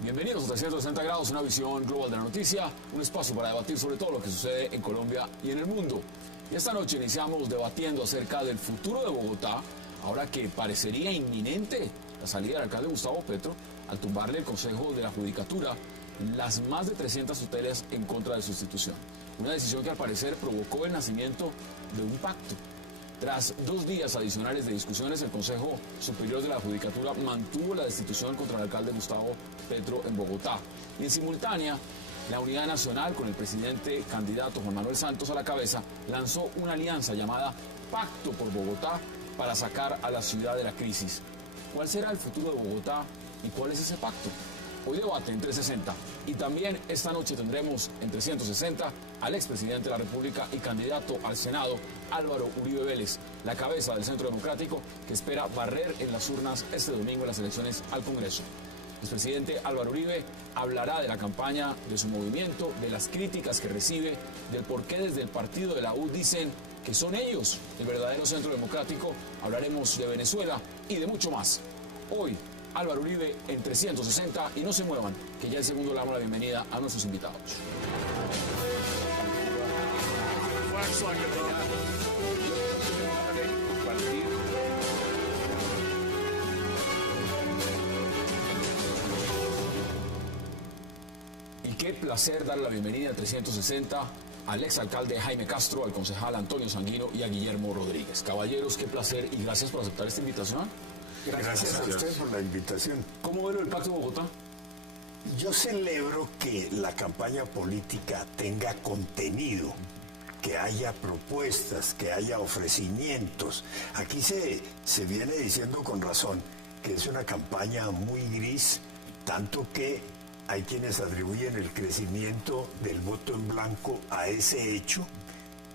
Bienvenidos a 360 grados, una visión global de la noticia, un espacio para debatir sobre todo lo que sucede en Colombia y en el mundo. Y esta noche iniciamos debatiendo acerca del futuro de Bogotá, ahora que parecería inminente la salida del alcalde Gustavo Petro al tumbarle el Consejo de la Judicatura las más de 300 tutelas en contra de su institución. Una decisión que al parecer provocó el nacimiento de un pacto. Tras 2 días adicionales de discusiones, el Consejo Superior de la Judicatura mantuvo la destitución contra el alcalde Gustavo Petro en Bogotá. Y en simultánea, la Unidad Nacional, con el presidente candidato Juan Manuel Santos a la cabeza, lanzó una alianza llamada Pacto por Bogotá para sacar a la ciudad de la crisis. ¿Cuál será el futuro de Bogotá y cuál es ese pacto? Hoy debate en 360 y también esta noche tendremos en 360 al expresidente de la República y candidato al Senado, Álvaro Uribe Vélez, la cabeza del Centro Democrático que espera barrer en las urnas este domingo en las elecciones al Congreso. El expresidente Álvaro Uribe hablará de la campaña de su movimiento, de las críticas que recibe, del por qué desde el partido de la U dicen que son ellos el verdadero Centro Democrático. Hablaremos de Venezuela y de mucho más. Hoy, Álvaro Uribe en 360 y no se muevan, que ya el segundo le damos la bienvenida a nuestros invitados. Y qué placer dar la bienvenida a 360 al exalcalde Jaime Castro, al concejal Antonio Sanguino y a Guillermo Rodríguez. Caballeros, qué placer y gracias por aceptar esta invitación. Gracias a usted por la invitación. ¿Cómo ve lo del Pacto de Bogotá? Yo celebro que la campaña política tenga contenido, que haya propuestas, que haya ofrecimientos. Aquí se viene diciendo con razón que es una campaña muy gris, tanto que hay quienes atribuyen el crecimiento del voto en blanco a ese hecho,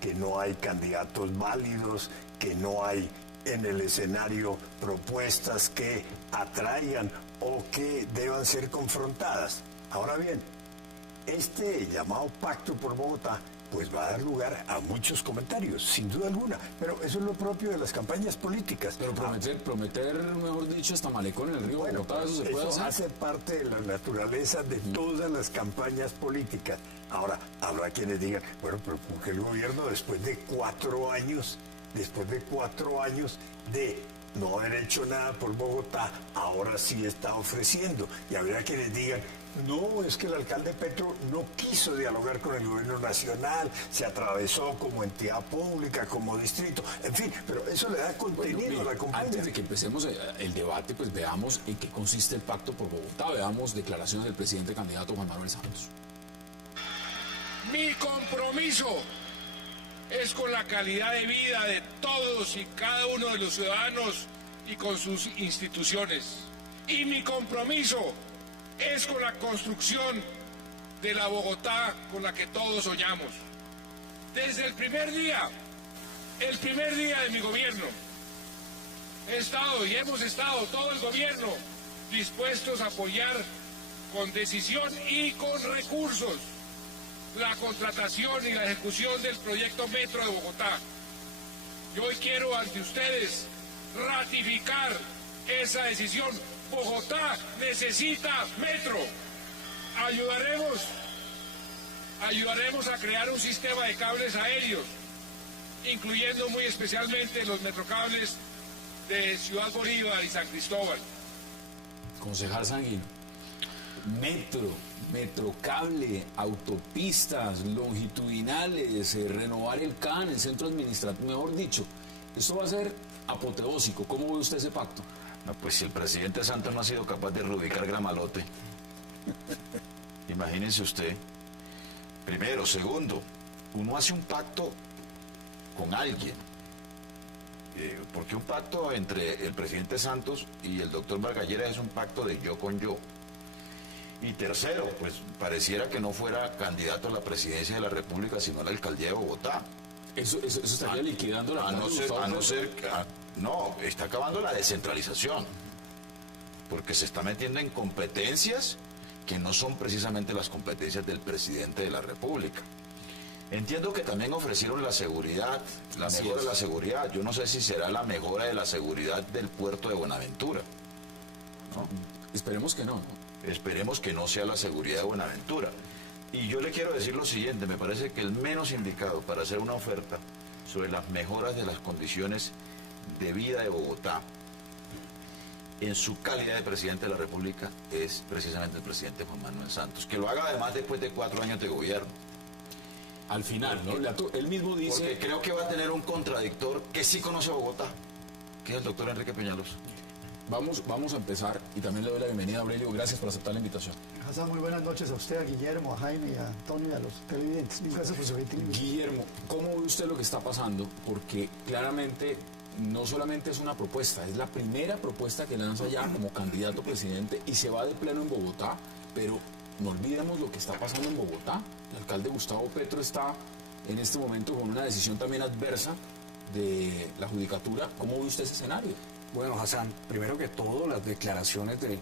que no hay candidatos válidos, que no hay en el escenario propuestas que atraigan o que deban ser confrontadas. Ahora bien, este llamado Pacto por Bogotá pues va a dar lugar a muchos comentarios, sin duda alguna, pero eso es lo propio de las campañas políticas. Pero prometer, mejor dicho, hasta malecón en el río Bogotá, ¿eso se puede hacer? Hace parte de la naturaleza de todas las campañas políticas. Ahora, habrá quienes digan, bueno, pero ¿por qué el gobierno después de 4 años de no haber hecho nada por Bogotá, ahora sí está ofreciendo? Y habrá quienes digan, no, es que el alcalde Petro no quiso dialogar con el gobierno nacional, se atravesó como entidad pública, como distrito, en fin, pero eso le da contenido a la campaña. Antes de que empecemos el debate, pues veamos en qué consiste el Pacto por Bogotá, veamos declaraciones del presidente candidato Juan Manuel Santos. Mi compromiso es con la calidad de vida de todos y cada uno de los ciudadanos y con sus instituciones. Y mi compromiso es con la construcción de la Bogotá con la que todos soñamos. Desde el primer día de mi gobierno, he estado y hemos estado todo el gobierno dispuestos a apoyar con decisión y con recursos la contratación y la ejecución del proyecto Metro de Bogotá. Yo hoy quiero ante ustedes ratificar esa decisión. Bogotá necesita metro. Ayudaremos a crear un sistema de cables aéreos, incluyendo muy especialmente los metrocables de Ciudad Bolívar y San Cristóbal. Concejal Sanguino, metrocable, autopistas longitudinales, renovar el CAN, el centro administrativo, mejor dicho, esto va a ser apoteósico. ¿Cómo ve usted ese pacto? No, pues si el presidente Santos no ha sido capaz de reubicar Gramalote, imagínense usted. Primero, segundo, uno hace un pacto con alguien, porque un pacto entre el presidente Santos y el doctor Vargas Lleras es un pacto de yo con yo. Y tercero, pues pareciera que no fuera candidato a la presidencia de la República, sino a la alcaldía de Bogotá. Eso estaría liquidando la no, está acabando la descentralización, porque se está metiendo en competencias que no son precisamente las competencias del presidente de la República. Entiendo que también ofrecieron la seguridad, la mejora de la seguridad. Yo no sé si será la mejora de la seguridad del puerto de Buenaventura, ¿no? Esperemos que no, ¿no? Esperemos que no sea la seguridad de Buenaventura. Y yo le quiero decir lo siguiente, me parece que el menos indicado para hacer una oferta sobre las mejoras de las condiciones de vida de Bogotá en su calidad de presidente de la República es precisamente el presidente Juan Manuel Santos, que lo haga además después de 4 años de gobierno. Al final, ¿no? Él mismo dice... Porque creo que va a tener un contradictor que sí conoce a Bogotá, que es el doctor Enrique Peñalosa. Vamos a empezar, y también le doy la bienvenida a Aurelio, gracias por aceptar la invitación. Hassan, muy buenas noches a usted, a Guillermo, a Jaime, a Antonio y a los televidentes. Mil gracias por su gentilidad. Guillermo, ¿cómo ve usted lo que está pasando? Porque claramente no solamente es una propuesta, es la primera propuesta que lanza ya como candidato presidente y se va de pleno en Bogotá, pero no olvidemos lo que está pasando en Bogotá. El alcalde Gustavo Petro está en este momento con una decisión también adversa de la judicatura. ¿Cómo ve usted ese escenario? Bueno, Hassan, primero que todo, las declaraciones del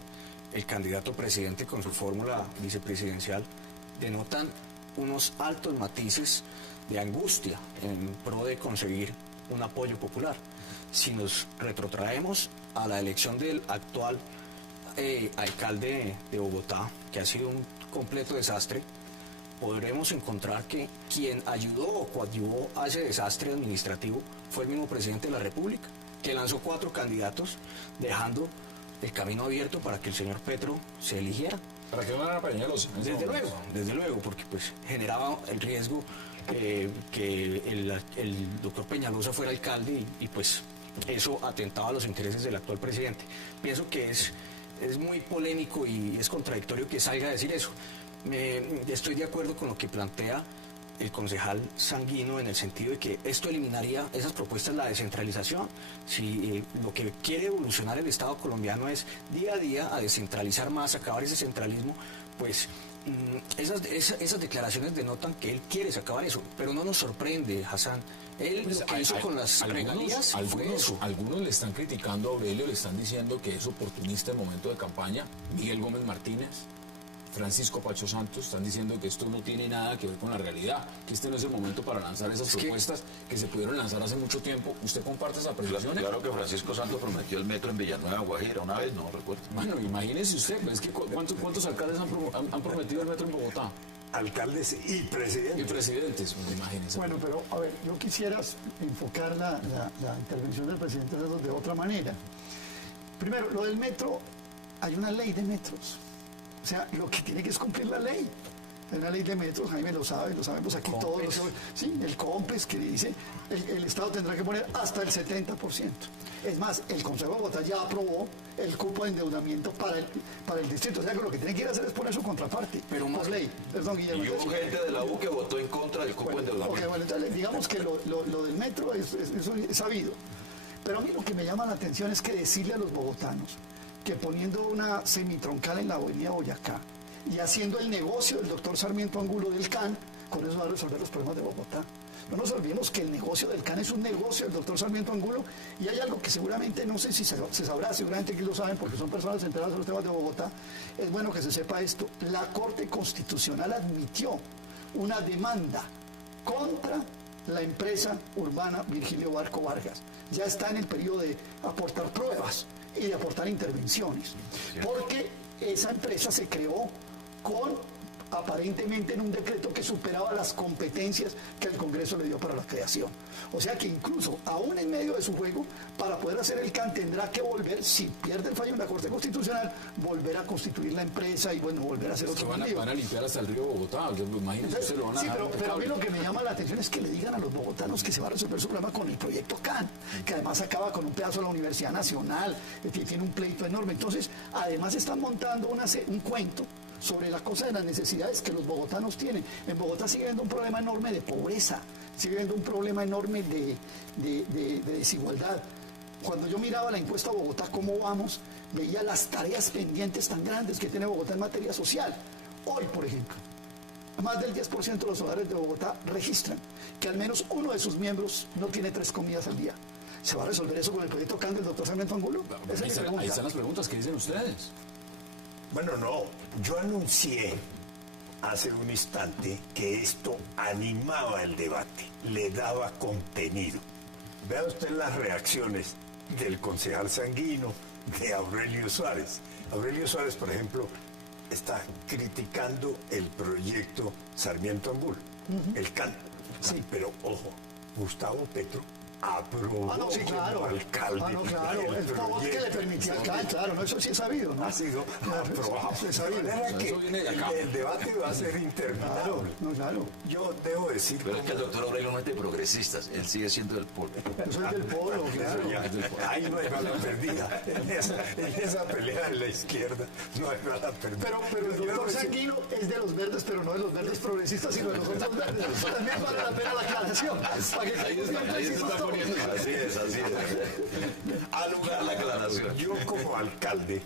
candidato presidente con su fórmula vicepresidencial denotan unos altos matices de angustia en pro de conseguir un apoyo popular. Si nos retrotraemos a la elección del actual alcalde de Bogotá, que ha sido un completo desastre, podremos encontrar que quien ayudó o coadyuvó a ese desastre administrativo fue el mismo presidente de la República, que lanzó 4 candidatos, dejando el camino abierto para que el señor Petro se eligiera. ¿Para que no ganara Peñalosa? Desde luego, porque pues generaba el riesgo que el doctor Peñalosa fuera alcalde y pues eso atentaba a los intereses del actual presidente. Pienso que es muy polémico y es contradictorio que salga a decir eso. Estoy de acuerdo con lo que plantea el concejal Sanguino en el sentido de que esto eliminaría esas propuestas, la descentralización. Si lo que quiere evolucionar el Estado colombiano es día a día a descentralizar más, acabar ese centralismo, pues esas declaraciones denotan que él quiere acabar eso, pero no nos sorprende, Hassan. Él lo que hizo con las regalías fue eso. Algunos le están criticando a Aurelio, le están diciendo que es oportunista en momento de campaña. Miguel Gómez Martínez, Francisco Pacho Santos están diciendo que esto no tiene nada que ver con la realidad, que este no es el momento para lanzar esas propuestas que se pudieron lanzar hace mucho tiempo. ¿Usted comparte esa apreciación? Claro que Francisco Santos prometió el metro en Villanueva, Guajira, una vez, no recuerdo. Bueno, imagínese usted, pues, ¿cuántos alcaldes han prometido el metro en Bogotá? Alcaldes y presidentes. Y presidentes, imagínense. Bueno, pero a ver, yo quisiera enfocar la intervención del presidente de otra manera. Primero, lo del metro, hay una ley de metros. O sea, lo que tiene que es cumplir la ley. Hay una ley de metros, Jaime lo sabe, lo sabemos aquí todos. Sí, el COMPES que dice el Estado tendrá que poner hasta el 70%. Es más, el Consejo de Bogotá ya aprobó el cupo de endeudamiento para el distrito. O sea, que lo que tiene que ir a hacer es poner su contraparte. Pero más por ley. Perdón, Guillermo. Y hubo gente de la U que votó en contra del cupo de endeudamiento. Okay, bueno, entonces, digamos que lo del metro es sabido. Pero a mí lo que me llama la atención es que decirle a los bogotanos que poniendo una semitroncal en la avenida Boyacá y haciendo el negocio del doctor Sarmiento Angulo del CAN, con eso va a resolver los problemas de Bogotá. No nos olvidemos que el negocio del CAN es un negocio del doctor Sarmiento Angulo y hay algo que seguramente, no sé si se sabrá, seguramente que lo saben porque son personas enteradas de los temas de Bogotá. Es bueno que se sepa esto. La Corte Constitucional admitió una demanda contra la empresa urbana Virgilio Barco Vargas. Ya está en el periodo de aportar pruebas y de aportar intervenciones, porque esa empresa se creó aparentemente en un decreto que superaba las competencias que el Congreso le dio para la creación. O sea que incluso, aún en medio de su juego, para poder hacer el CAN tendrá que volver, si pierde el fallo en la Corte Constitucional, volver a constituir la empresa y bueno, volver a hacer otro van a limpiar hasta el río Bogotá. Imagínense, se lo van a dejar. Pero a mí lo que me llama la atención es que le digan a los bogotanos que se va a resolver su problema con el proyecto CAN, que además acaba con un pedazo de la Universidad Nacional, que tiene un pleito enorme. Entonces, además están montando un cuento sobre la cosa de las necesidades que los bogotanos tienen. En Bogotá sigue habiendo un problema enorme de pobreza, sigue habiendo un problema enorme de desigualdad. Cuando yo miraba la encuesta a Bogotá, cómo vamos, veía las tareas pendientes tan grandes que tiene Bogotá en materia social. Hoy, por ejemplo, más del 10% de los hogares de Bogotá registran que al menos uno de sus miembros no tiene 3 comidas al día. ¿Se va a resolver eso con el proyecto CAN del doctor Sarmiento Angulo? Ahí están las preguntas que dicen ustedes. Bueno, no, yo anuncié hace un instante que esto animaba el debate, le daba contenido. Vea usted las reacciones del concejal Sanguino, de Aurelio Suárez. Aurelio Suárez, por ejemplo, está criticando el proyecto Sarmiento Angulo, el CAN. Sí, pero ojo, Gustavo Petro aprobó sí, claro. como alcalde. Claro, el favor que le permitía al CAN, claro, no, eso sí es sabido, ¿no? Ha sido aprobado. Eso es sabido. De manera que el debate va a ser interminable. Claro. Yo debo decir... Pero es que el doctor Aurelio no es de progresistas, él sigue siendo del polo. Yo soy del polo, claro. Ahí no hay bala perdida. En esa pelea de la izquierda no hay bala perdida. Pero el doctor Sanguino es de los verdes, pero no de los verdes progresistas, sino de los otros verdes. También vale la pena la aclaración. Para que Ahí se está poniendo. Así es. A lugar la aclaración. Yo como alcalde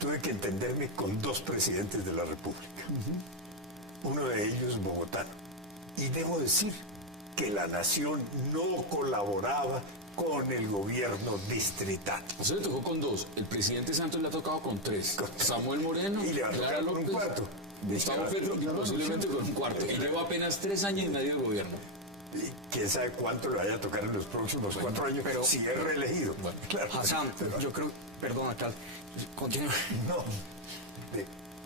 tuve que entenderme con dos presidentes de la República. Uno de ellos bogotano. Y debo decir que la nación no colaboraba con el gobierno distrital. O sea, le tocó con dos. El presidente Santos le ha tocado con tres. Samuel Moreno, Y le va a Clara tocar con un López, cuarto. Gustavo Petro, y posiblemente con un cuarto. Y lleva apenas 3 años y medio de gobierno. Y quién sabe cuánto le vaya a tocar en los próximos 4 años, pero si es reelegido. Bueno, claro. Hassan, yo creo, perdón, alcalde, continúa. No.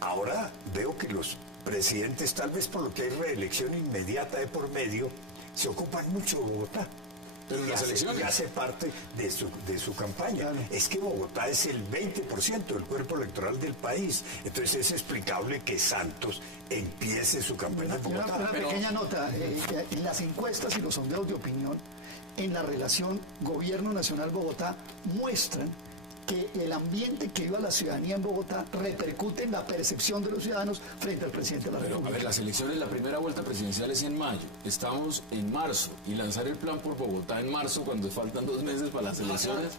Ahora veo que los presidentes, tal vez por lo que hay reelección inmediata de por medio, se ocupan mucho de Bogotá. Pero en las elecciones. Y hace parte de su campaña. Claro. Es que Bogotá es el 20% del cuerpo electoral del país. Entonces es explicable que Santos empiece su campaña en Bogotá. Una pequeña nota, en las encuestas y los sondeos de opinión, en la relación Gobierno Nacional Bogotá, muestran que el ambiente que vive la ciudadanía en Bogotá repercute en la percepción de los ciudadanos frente al presidente de la Pero, a República. ver, las elecciones, la primera vuelta presidencial es en mayo. Estamos en marzo. Y lanzar el plan por Bogotá en marzo, cuando faltan 2 meses para las elecciones.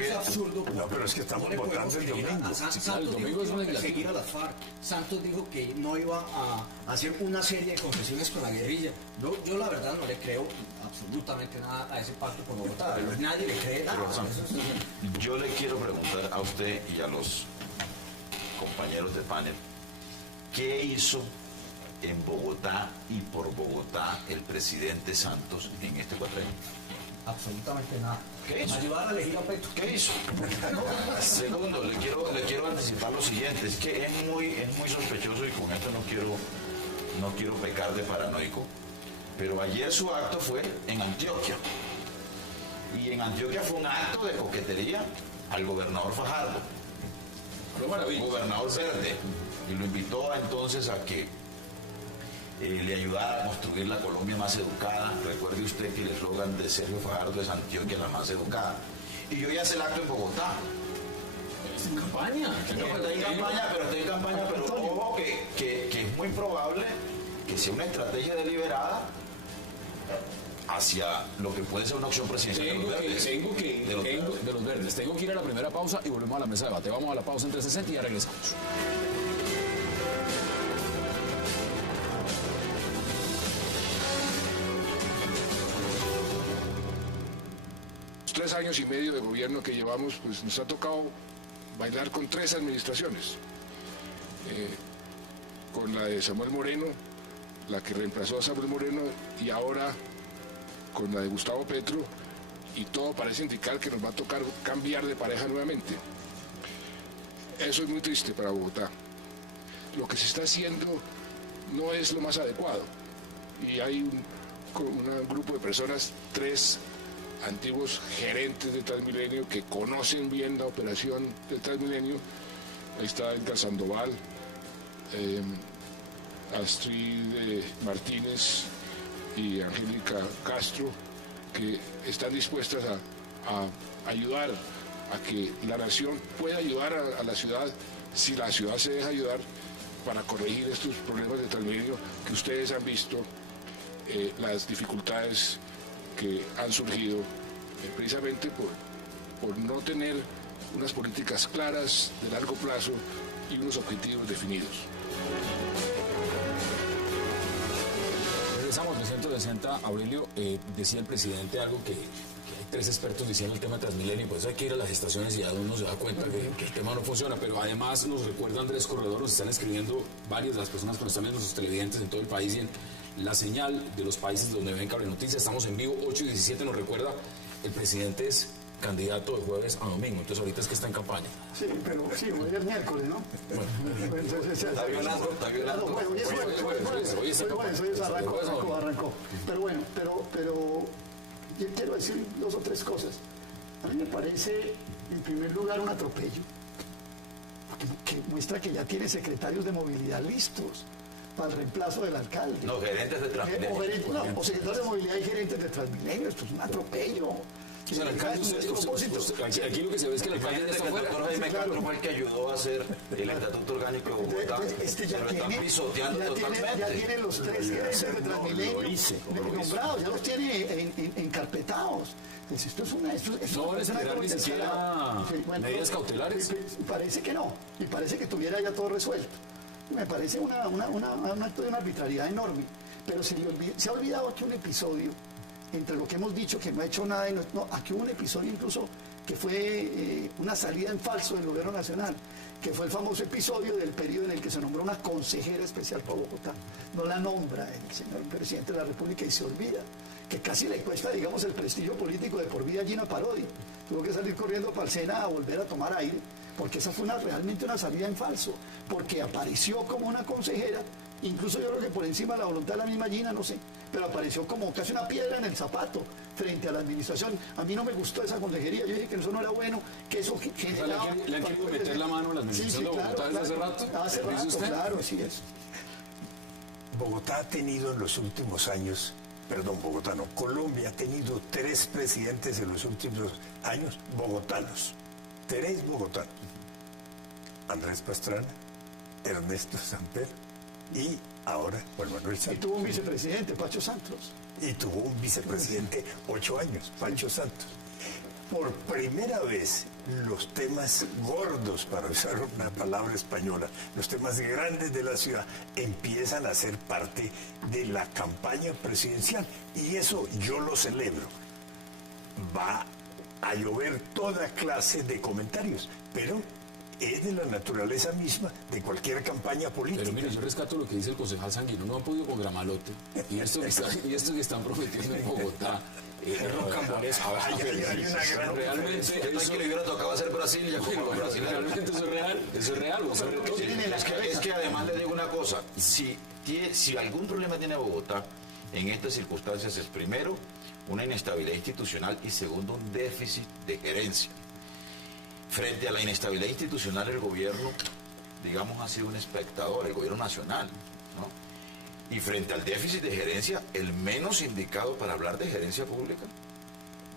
Es absurdo. No, pero es que estamos No le podemos votando el pedir a domingo. Santos Sí, claro, el dijo domingo que es iba una a perseguir a las FARC. Santos dijo que no iba a hacer una serie de concesiones con la guerrilla. Yo la verdad no le creo absolutamente nada a ese pacto con Bogotá. Nadie le cree nada. Yo le quiero preguntar a usted y a los compañeros de panel, ¿qué hizo en Bogotá y por Bogotá el presidente Santos en este cuatrenio? Absolutamente nada. ¿Qué hizo? Ayudar a elegir a Petro. ¿Qué hizo? Segundo, le quiero anticipar lo siguiente, es que es muy sospechoso y con esto no quiero pecar de paranoico, pero ayer su acto fue en Antioquia. Y en Antioquia fue un acto de coquetería al gobernador Fajardo, gobernador verde, y lo invitó entonces a que le ayudara a construir la Colombia más educada. Recuerde usted que el eslogan de Sergio Fajardo es Antioquia la más educada. Y yo ya hice el acto en Bogotá. ¿Está en campaña? Estoy en campaña, pero ojo que es muy probable que sea una estrategia deliberada hacia lo que puede ser una opción presidencial de los verdes. De los verdes. Tengo que ir a la primera pausa y volvemos a la mesa de debate. Vamos a la pausa en 360 y ya regresamos. 3 años y medio de gobierno que llevamos, pues nos ha tocado bailar con 3 administraciones. Con la de Samuel Moreno, la que reemplazó a Samuel Moreno, y ahora con la de Gustavo Petro, y todo parece indicar que nos va a tocar cambiar de pareja nuevamente. Eso es muy triste para Bogotá. Lo que se está haciendo no es lo más adecuado. Y hay un grupo de personas, 3 antiguos gerentes de Transmilenio que conocen bien la operación de Transmilenio. Ahí está Edgar Sandoval, Astrid Martínez y Angélica Castro, que están dispuestas a ayudar a que la nación pueda ayudar a la ciudad, si la ciudad se deja ayudar, para corregir estos problemas de Transmilenio que ustedes han visto, las dificultades que han surgido precisamente por no tener unas políticas claras de largo plazo y unos objetivos definidos. Regresamos de 160, Aurelio, decía el presidente algo que hay tres expertos diciendo el tema de Transmilenio, pues hay que ir a las estaciones y ya uno se da cuenta que el tema no funciona, pero además nos recuerda Andrés Corredor, nos están escribiendo varias de las personas que nos están viendo, sus televidentes en todo el país y en la señal de los países donde ven Cable Noticias. Estamos en vivo, 8:17, nos recuerda, el presidente es candidato de jueves a domingo, entonces ahorita es que está en campaña. Sí, pero sí, hoy es miércoles, ¿no? Está violando. Bueno, hoy arrancó. Pero bueno, pero yo quiero decir dos o tres cosas. A mí me parece, en primer lugar, un atropello, que muestra que ya tiene secretarios de movilidad listos para el reemplazo del alcalde. No, gerentes de Transmilenio. O secretarios de movilidad y gerentes de Transmilenio. Esto es un atropello. O sea, el alcalde, aquí lo que se ve es que el alcalde ya está fuera. Doctor Jaime Castro fue el que ayudó a hacer el Estatuto Orgánico de Bogotá. Se lo están pisoteando totalmente. Ya tiene los tres gerentes de Transmilenio nombrados, ya los tiene encarpetados. Entonces, esto es una... No van a esperar ni siquiera medidas cautelares. Parece que no, y parece que tuviera ya todo resuelto. Me parece un acto de una arbitrariedad enorme, pero se ha olvidado que un episodio, entre lo que hemos dicho que no ha hecho nada, aquí hubo un episodio incluso que fue una salida en falso del gobierno nacional, que fue el famoso episodio del periodo en el que se nombró una consejera especial para Bogotá. No la nombra el señor presidente de la República y se olvida, que casi le cuesta, digamos, el prestigio político de por vida a Gina Parodi. Tuvo que salir corriendo para el Sena a volver a tomar aire, porque esa fue realmente una salida en falso, porque apareció como una consejera, incluso yo creo que por encima de la voluntad de la misma Gina, no sé, pero apareció como casi una piedra en el zapato frente a la administración. A mí no me gustó esa consejería, yo dije que eso no era bueno, que eso generaba... ¿Le han querido meter la mano a la administración de Bogotá desde hace rato? Hace rato, claro, sí es. Bogotá ha tenido en los últimos años, Colombia ha tenido 3 presidentes en los últimos años bogotanos, 3 bogotanos. Andrés Pastrana, Ernesto Samper y ahora Juan Manuel Santos. Y tuvo un vicepresidente, Pacho Santos. Y tuvo un vicepresidente 8 años, Pancho Santos. Por primera vez, los temas gordos, para usar una palabra española, los temas grandes de la ciudad empiezan a ser parte de la campaña presidencial. Y eso yo lo celebro. Va a llover toda clase de comentarios, pero es de la naturaleza misma de cualquier campaña política. Pero mire, yo rescato lo que dice el concejal Sanguino, no han podido con Gramalote, y esto que están prometiendo en Bogotá, rocambolesco. Realmente, eso que le hubiera tocado hacer Brasilia como Brasil. Realmente eso es real. Es que además le digo una cosa, si algún problema tiene Bogotá en estas circunstancias es primero una inestabilidad institucional y segundo un déficit de gerencia. Frente a la inestabilidad institucional, el gobierno, digamos, ha sido un espectador, el gobierno nacional, ¿no? Y frente al déficit de gerencia, el menos indicado para hablar de gerencia pública,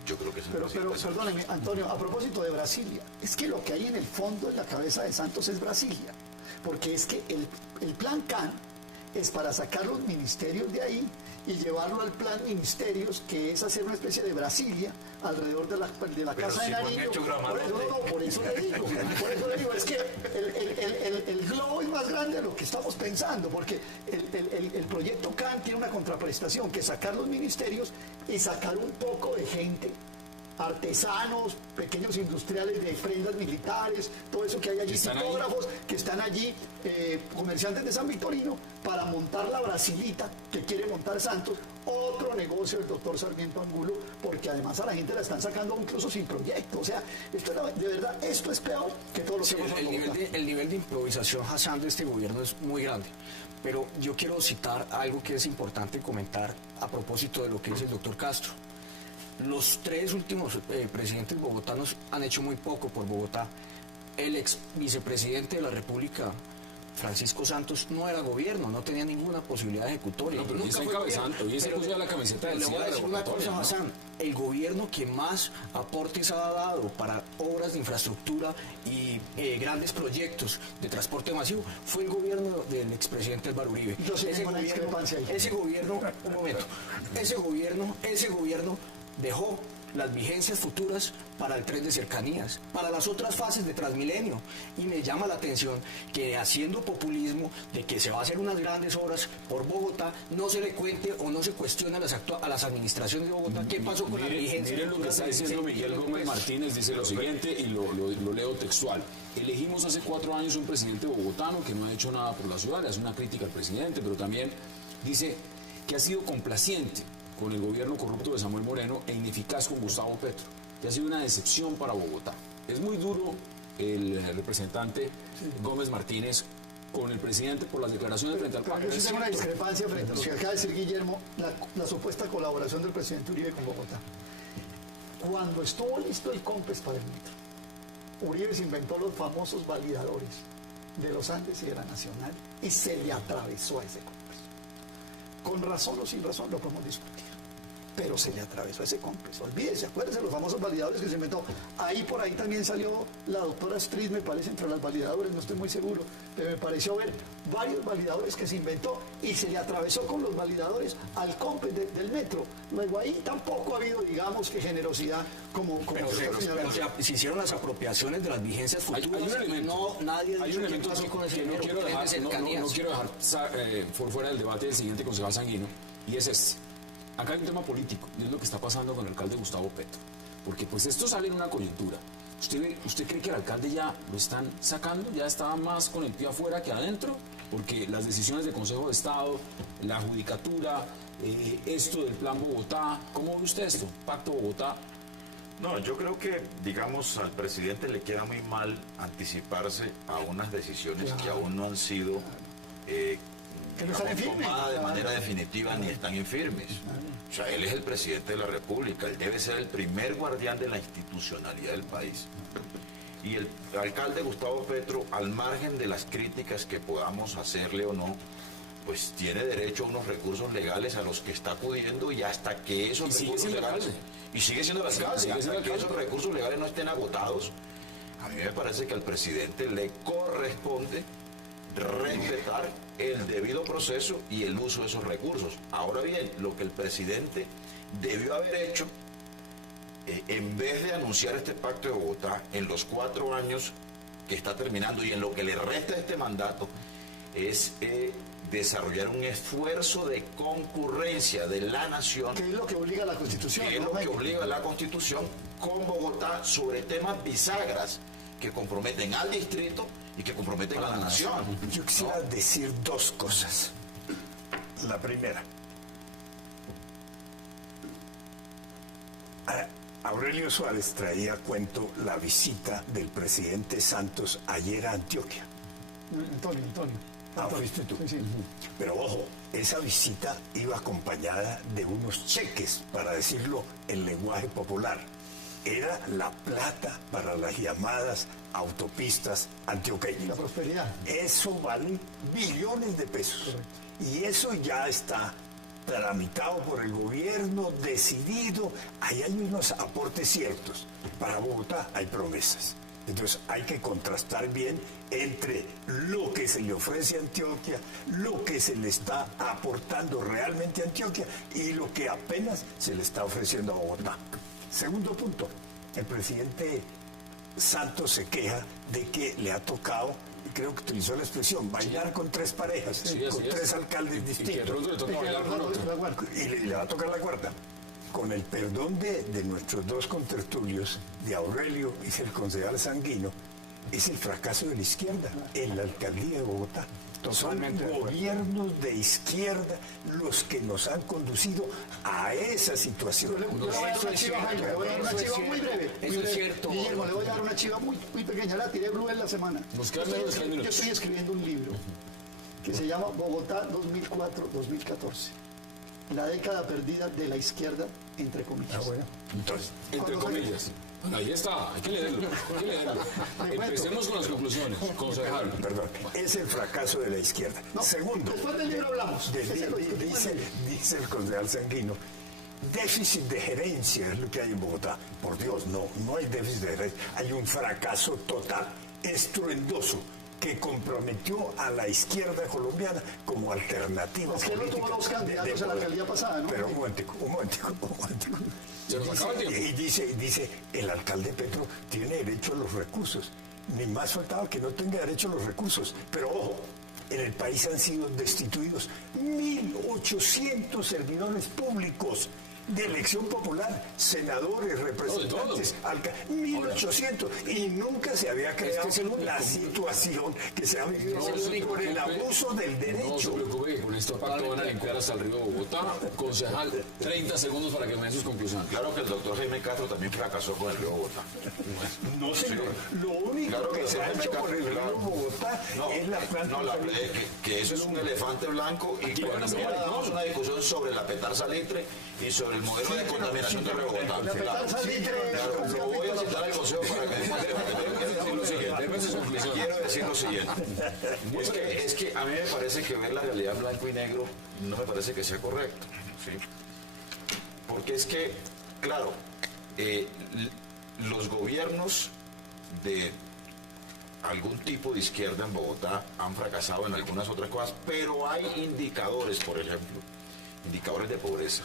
yo creo que es el Pero perdóneme, Antonio, a propósito de Brasilia, es que lo que hay en el fondo, en la cabeza de Santos, es Brasilia. Porque es que el plan CAN es para sacar los ministerios de ahí y llevarlo al plan ministerios, que es hacer una especie de Brasilia alrededor de la Casa de Nariño. Por eso le digo, es que el globo es más grande de lo que estamos pensando, porque el proyecto CAN tiene una contraprestación, que es sacar los ministerios y sacar un poco de gente, artesanos, pequeños industriales de prendas militares, todo eso que hay allí, tipógrafos que están allí, comerciantes de San Victorino, para montar la Brasilita que quiere montar Santos, otro negocio del doctor Sarmiento Angulo, porque además a la gente la están sacando incluso sin proyecto. O sea, de verdad, esto es peor que todo lo que hemos el nivel de improvisación, Hassan, de este gobierno es muy grande. Pero yo quiero citar algo que es importante comentar a propósito de lo que dice el doctor Castro. Los 3 últimos presidentes bogotanos han hecho muy poco por Bogotá. El ex vicepresidente de la República, Francisco Santos, no era gobierno, no tenía ninguna posibilidad ejecutoria. No, pero hoy está encabezando, hoy se puso la camiseta del cielo. Le voy a decir una cosa, Hassan, el gobierno que más aportes ha dado para obras de infraestructura y grandes proyectos de transporte masivo fue el gobierno del expresidente Álvaro Uribe. Ese gobierno dejó las vigencias futuras para el tren de cercanías, para las otras fases de Transmilenio. Y me llama la atención que haciendo populismo de que se va a hacer unas grandes obras por Bogotá, no se le cuente o no se cuestione a las administraciones de Bogotá qué pasó con las vigencias. Miren lo que está diciendo Miguel Gómez Martínez, dice lo siguiente y lo leo textual. Elegimos hace 4 años un presidente bogotano que no ha hecho nada por la ciudad, le hace una crítica al presidente, pero también dice que ha sido complaciente con el gobierno corrupto de Samuel Moreno e ineficaz con Gustavo Petro, que ha sido una decepción para Bogotá. Es muy duro el representante Gómez Martínez con el presidente por las declaraciones frente al pacto. Yo sí tengo una discrepancia frente a lo que acaba de decir Guillermo, la supuesta colaboración del presidente Uribe con Bogotá. Cuando estuvo listo el COMPES para el metro, Uribe se inventó los famosos validadores de los Andes y de la Nacional y se le atravesó a ese COMPES. Con razón o sin razón lo podemos discutir, pero se le atravesó a ese COMPES. Olvídese, acuérdense los famosos validadores que se inventó. Ahí por ahí también salió la doctora Street, me parece, entre las validadores, no estoy muy seguro, pero me pareció ver varios validadores que se inventó y se le atravesó con los validadores al COMPES del metro. Luego ahí tampoco ha habido, digamos, que generosidad como pero se hicieron las apropiaciones de las vigencias futuras. Hay un elemento, nadie hay un elemento que no quiero dejar por fuera del debate del siguiente concejal Sanguino, y es este. Acá hay un tema político, y es lo que está pasando con el alcalde Gustavo Petro. Porque pues esto sale en una coyuntura. ¿Usted cree que el alcalde ya lo están sacando? ¿Ya está más con el pie afuera que adentro? Porque las decisiones del Consejo de Estado, la judicatura, esto del Plan Bogotá, ¿cómo ve usted esto? Pacto Bogotá. No, yo creo que, digamos, al presidente le queda muy mal anticiparse a unas decisiones que aún no han sido tomadas de manera definitiva ni están en firmes. O sea, él es el presidente de la República, él debe ser el primer guardián de la institucionalidad del país. Y el alcalde Gustavo Petro, al margen de las críticas que podamos hacerle o no, pues tiene derecho a unos recursos legales a los que está acudiendo y hasta que esos recursos legales... Y sigue siendo el alcalde, hasta que esos recursos legales no estén agotados. A mí me parece que al presidente le corresponde respetar el debido proceso y el uso de esos recursos. Ahora bien, lo que el presidente debió haber hecho, en vez de anunciar este pacto de Bogotá en los 4 años que está terminando y en lo que le resta de este mandato, es desarrollar un esfuerzo de concurrencia de la nación. ¿Qué es lo que obliga a la Constitución? ¿Qué es lo que obliga a la Constitución con Bogotá sobre temas bisagras que comprometen al distrito y que comprometen a la nación? Yo quisiera decir 2 cosas. La primera, Aurelio Suárez traía a cuento la visita del presidente Santos ayer a Antioquia. Antonio. Ah, fuiste tú. Sí. Pero ojo, esa visita iba acompañada de unos cheques, para decirlo en lenguaje popular. Era la plata para las llamadas autopistas antioqueñas. La prosperidad. Eso vale billones de pesos. Correcto. Y eso ya está tramitado por el gobierno, decidido. Ahí hay unos aportes ciertos. Para Bogotá hay promesas. Entonces hay que contrastar bien entre lo que se le ofrece a Antioquia, lo que se le está aportando realmente a Antioquia y lo que apenas se le está ofreciendo a Bogotá. Segundo punto, el presidente Santos se queja de que le ha tocado, creo que utilizó la expresión, bailar con 3 parejas, con 3 alcaldes distintos. Y que pronto le toca bailar con otro. Y le va a tocar la cuarta. Con el perdón de nuestros 2 contertulios, de Aurelio y el concejal Sanguino, es el fracaso de la izquierda en la alcaldía de Bogotá. Son gobiernos de izquierda los que nos han conducido a esa situación. Le voy a dar una chiva, Jaime, le voy a dar una chiva muy breve. Eso es cierto. Guillermo, le voy a dar una chiva muy pequeña, la tiré Blue en la semana. Yo estoy escribiendo un libro que se llama Bogotá 2004-2014. La década perdida de la izquierda, entre comillas. Bueno. Entonces, entre comillas. Bueno, ahí está, hay que leerlo. Empecemos con las conclusiones, concejal. Perdón, es el fracaso de la izquierda. No, segundo, después del libro hablamos. Dice el concejal Sanguino, déficit de gerencia es lo que hay en Bogotá. Por Dios, no hay déficit de gerencia. Hay un fracaso total, estruendoso, que comprometió a la izquierda colombiana como alternativa Es que él no política. tuvo dos candidatos a la alcaldía pasada, ¿no? Pero un momentico. Se nos acaba el tiempo. Y dice, el alcalde Petro tiene derecho a los recursos. Ni más faltaba que no tenga derecho a los recursos. Pero ojo, en el país han sido destituidos 1.800 servidores públicos de elección popular, senadores, representantes, 1.800, y nunca se había creado la situación que se ha vivido por el abuso del derecho. No se preocupe que con esto pacto van a limpiar hasta el río Bogotá. Concejal, 30 segundos para que me den sus conclusiones. Claro que el doctor Jaime Castro también fracasó con el río Bogotá. No, señor. Lo único Claro que que se ha Jaime hecho Castro, por el río claro. Bogotá es la planta. Que eso es un elefante blanco, y cuando damos una discusión sobre la petar salitre y sobre el modelo de contaminación del río Bogotá. La petar salitre Claro, lo voy a citar al consejo para que quiero decir lo siguiente. Es que a mí me parece que ver la realidad blanco y negro no me parece que sea correcto, ¿sí? Porque es que, claro, los gobiernos de algún tipo de izquierda en Bogotá han fracasado en algunas otras cosas, pero hay indicadores, por ejemplo, indicadores de pobreza,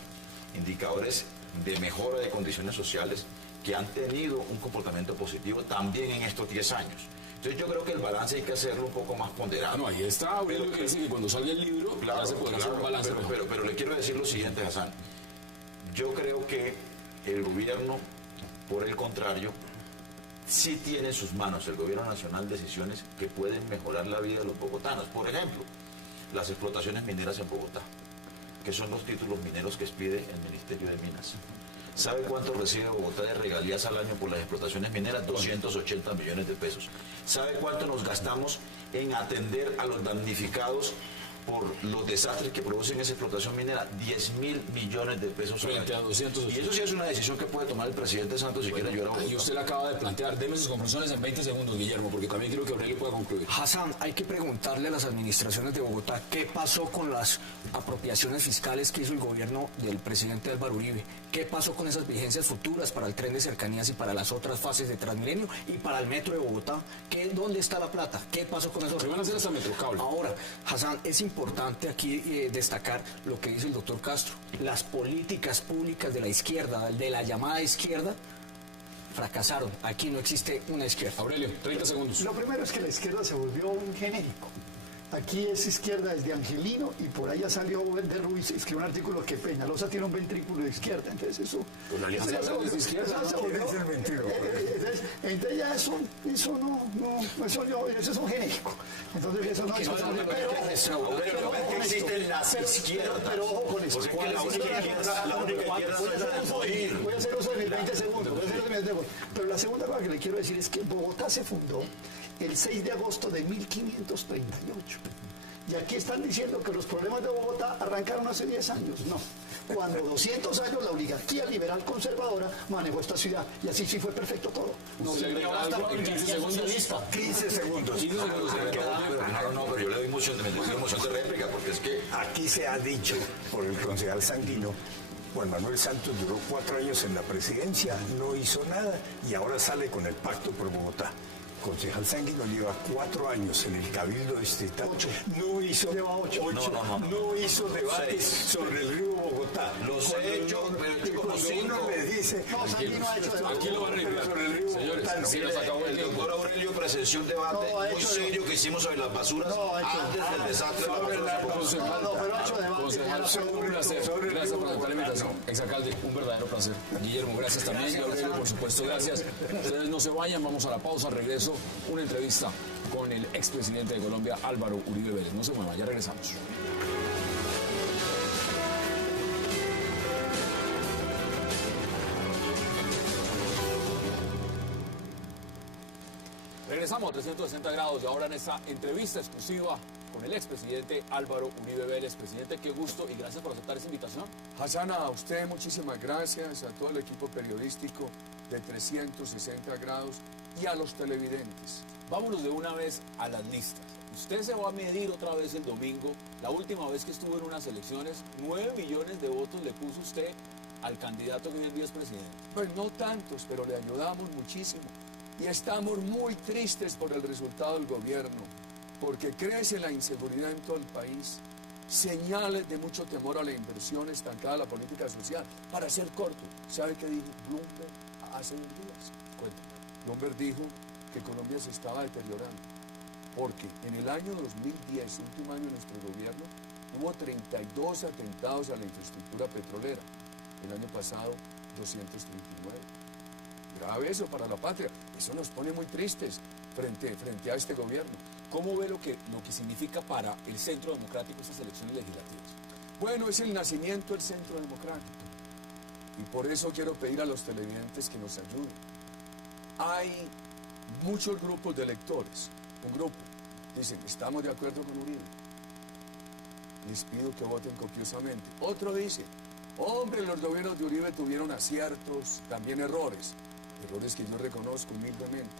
indicadores de mejora de condiciones sociales que han tenido un comportamiento positivo también en estos 10 años. Entonces yo creo que el balance hay que hacerlo un poco más ponderado. No, ahí está Aurelio que dice que cuando salga el libro ya se podrá hacer un balance. Pero le quiero decir lo siguiente, Hassan. Yo creo que el gobierno, por el contrario, sí tiene en sus manos, el gobierno nacional, decisiones que pueden mejorar la vida de los bogotanos. Por ejemplo, las explotaciones mineras en Bogotá, que son los títulos mineros que expide el Ministerio de Minas. ¿Sabe cuánto recibe Bogotá de regalías al año por las explotaciones mineras? 280 millones de pesos. ¿Sabe cuánto nos gastamos en atender a los damnificados por los desastres que producen esa explotación minera? 10.000 millones de pesos frente a 280. Y eso sí es una decisión que puede tomar el presidente Santos si quiere ayudar a Bogotá. Y usted le acaba de plantear. Deme sus conclusiones en 20 segundos, Guillermo, porque también quiero que Aurelio pueda concluir. Hassan, hay que preguntarle a las administraciones de Bogotá qué pasó con las apropiaciones fiscales que hizo el gobierno del presidente Álvaro Uribe. ¿Qué pasó con esas vigencias futuras para el tren de cercanías y para las otras fases de Transmilenio y para el metro de Bogotá? ¿Dónde está la plata? ¿Qué pasó con esos ¿Qué van a hacer hasta Metrocable? Ahora, Hassan, es importante aquí destacar lo que dice el doctor Castro. Las políticas públicas de la izquierda, de la llamada izquierda, fracasaron. Aquí no existe una izquierda. Aurelio, 30 segundos. Lo primero es que la izquierda se volvió un genérico. Aquí es izquierda desde Angelino y por allá salió de Ruiz, escribió un artículo que Peñalosa tiene un ventrículo de izquierda, entonces eso... Pues la Alianza Verde es izquierda, ¿no? Es el ventrículo. Entonces ya eso es un genérico. Entonces eso no es... Que existen las izquierdas. Pero ojo con eso. Porque es que la única izquierda es morir. Voy a hacer uso de mis 20 segundos. Pero la segunda cosa que le quiero decir es que Bogotá se fundó el 6 de agosto de 1538. Y aquí están diciendo que los problemas de Bogotá arrancaron hace 10 años. No. Cuando 200 años la oligarquía liberal conservadora manejó esta ciudad. Y así sí fue perfecto todo. No se agrega algo en 15 segundos. 15 segundos. 15 segundos. Pero yo le doy moción de réplica, porque es que Aquí se ha dicho por el concejal Sanguino, Juan Manuel Santos duró 4 años en la presidencia, no hizo nada y ahora sale con el pacto por Bogotá. Concejal Sanguino lleva 4 años en el Cabildo Distrital. 8. No hizo, Lleva 8. No hizo debates sobre el río Bogotá. Los he hecho, pero he hecho como Cuando 5. uno le dice, No, Sanguino ha hecho debate. Aquí lo va a arreglar. sobre el río Señores, Bogotá, no. si nos acabó el El tiempo. doctor Aurelio presenció un debate No, ha muy hecho- serio que hicimos sobre las basuras No, ha hecho- antes del desastre de la basura. Concejal, pero ha hecho debate. concejal, un placer. Gracias por aceptar la invitación. Exalcalde, un verdadero placer. Guillermo, gracias también. Y Aurelio, por supuesto, gracias. Ustedes no se vayan, vamos a la pausa. Regreso, una entrevista con el expresidente de Colombia, Álvaro Uribe Vélez. No se muevan, ya regresamos. Regresamos a 360 grados y ahora en esta entrevista exclusiva con el expresidente Álvaro Uribe Vélez. Presidente, qué gusto y gracias por aceptar esta invitación. Hassan, a usted muchísimas gracias, a todo el equipo periodístico de 360 grados y a los televidentes. Vámonos de una vez a las listas. Usted se va a medir otra vez el domingo. La última vez que estuvo en unas elecciones, 9 millones de votos le puso usted al candidato que hoy en día es presidente. Pues no tantos, pero le ayudamos muchísimo. Y estamos muy tristes por el resultado del gobierno. porque crece la inseguridad en todo el país, señales de mucho temor a la inversión estancada, a la política social. Para ser corto, ¿sabe qué dijo Bloomberg hace 2 días? Cuéntame. Bloomberg dijo que Colombia se estaba deteriorando, porque en el año 2010, último año de nuestro gobierno, hubo 32 atentados a la infraestructura petrolera. El año pasado, 239. Grave eso para la patria. Eso nos pone muy tristes frente a este gobierno. ¿Cómo ve lo que significa para el Centro Democrático estas elecciones legislativas? Bueno, es el nacimiento del Centro Democrático. Y por eso quiero pedir a los televidentes que nos ayuden. Hay muchos grupos de electores. Un grupo dicen, estamos de acuerdo con Uribe. Les pido que voten copiosamente. Otro dice, hombre, los gobiernos de Uribe tuvieron aciertos, también errores. Errores que yo reconozco humildemente.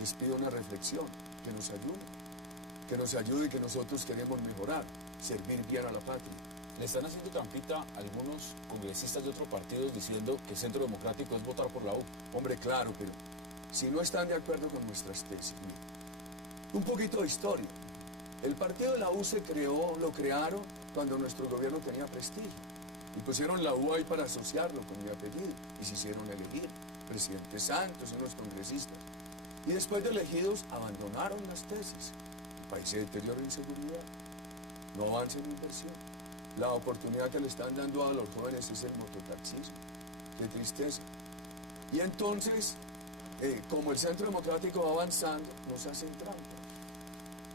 Les pido una reflexión, que nos ayude y que nosotros queremos mejorar, servir bien a la patria. Le están haciendo trampita algunos congresistas de otros partidos diciendo que el Centro Democrático es votar por la U. Hombre, claro, pero si no están de acuerdo con nuestras tesis, mire, un poquito de historia. El partido de la U lo crearon cuando nuestro gobierno tenía prestigio. Y pusieron la U ahí para asociarlo con mi apellido. Y se hicieron elegir presidente Santos y unos congresistas. Y después de elegidos, abandonaron las tesis. El país se deteriora en seguridad. No avanza en inversión. La oportunidad que le están dando a los jóvenes es el mototaxismo. Qué tristeza. Y entonces, como el Centro Democrático va avanzando, nos hacen trampa.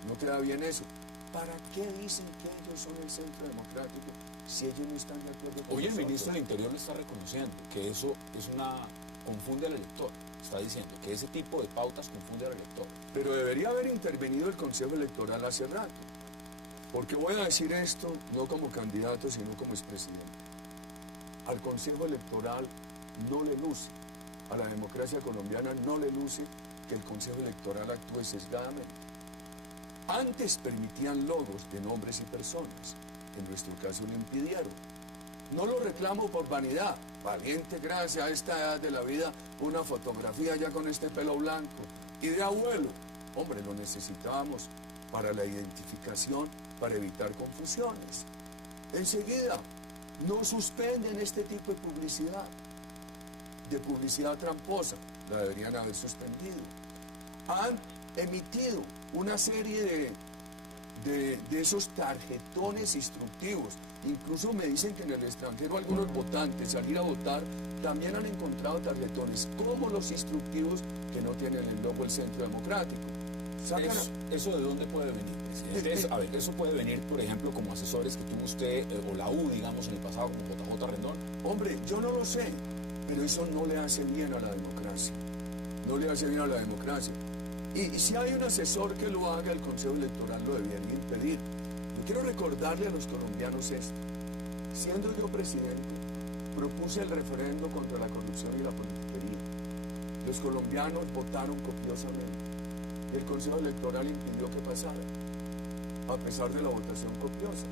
No queda bien eso. ¿Para qué dicen que ellos son el Centro Democrático si ellos no están de acuerdo con Hoy el nosotros? ministro del Interior lo está reconociendo, que eso confunde al elector. Está diciendo que ese tipo de pautas confunde al elector. Pero debería haber intervenido el Consejo Electoral hace rato. Porque voy a decir esto no como candidato, sino como expresidente. Al Consejo Electoral no le luce, a la democracia colombiana no le luce que el Consejo Electoral actúe sesgadamente. Antes permitían logos de nombres y personas. En nuestro caso lo impidieron. No lo reclamo por vanidad. Valiente gracia a esta edad de la vida, una fotografía ya con este pelo blanco. Y de abuelo. Hombre, lo necesitábamos para la identificación, para evitar confusiones. Enseguida, no suspenden este tipo de publicidad tramposa. La deberían haber suspendido. Han emitido una serie de esos tarjetones instructivos. Incluso me dicen que en el extranjero algunos votantes salir a votar también han encontrado tarjetones como los instructivos que no tienen el logo del Centro Democrático. ¿Eso de dónde puede venir, presidente? A ver, eso puede venir, por ejemplo, como asesores que tuvo usted, o la U, digamos, en el pasado, como JJ Rendón. Hombre, yo no lo sé, pero eso no le hace bien a la democracia. No le hace bien a la democracia. Y si hay un asesor que lo haga, el Consejo Electoral lo debería impedir. Yo quiero recordarle a los colombianos esto. Siendo yo presidente, propuse el referendo contra la corrupción y la politiquería. Los colombianos votaron copiosamente. Y el Consejo Electoral impidió que pasara, a pesar de la votación copiosa.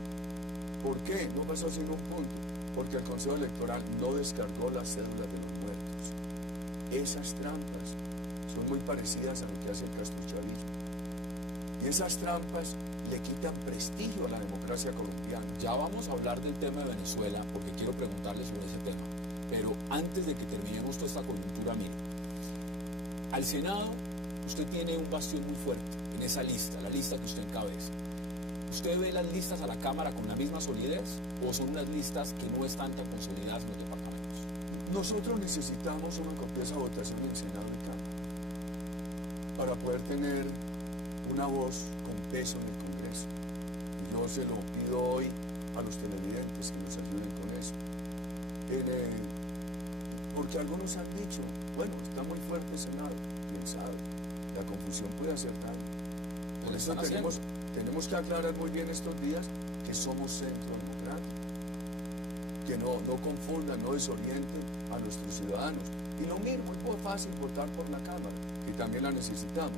¿Por qué? No pasó sin un punto. Porque el Consejo Electoral no descargó las cédulas de los muertos. Esas trampas son muy parecidas a lo que hace el castrochavismo. Y esas trampas le quitan prestigio a la democracia colombiana. Ya vamos a hablar del tema de Venezuela, porque quiero preguntarle sobre ese tema. Pero antes de que terminemos toda esta coyuntura, mire, al Senado usted tiene un bastión muy fuerte en esa lista, la lista que usted encabeza. ¿Usted ve las listas a la Cámara con la misma solidez o son unas listas que no están tan consolidadas en los departamentos? Nosotros necesitamos una copiosa votación en Senado y Cámara para poder tener una voz con peso en el Congreso. Y yo se lo pido hoy a los televidentes que nos ayuden con eso. Porque algunos han dicho, bueno, está muy fuerte el Senado, quién sabe, la confusión puede hacer daño. Por eso tenemos que aclarar muy bien estos días que somos Centro Democrático, que no confundan, no desorienten a nuestros ciudadanos. Y lo mismo, es muy fácil votar por la Cámara, que también la necesitamos.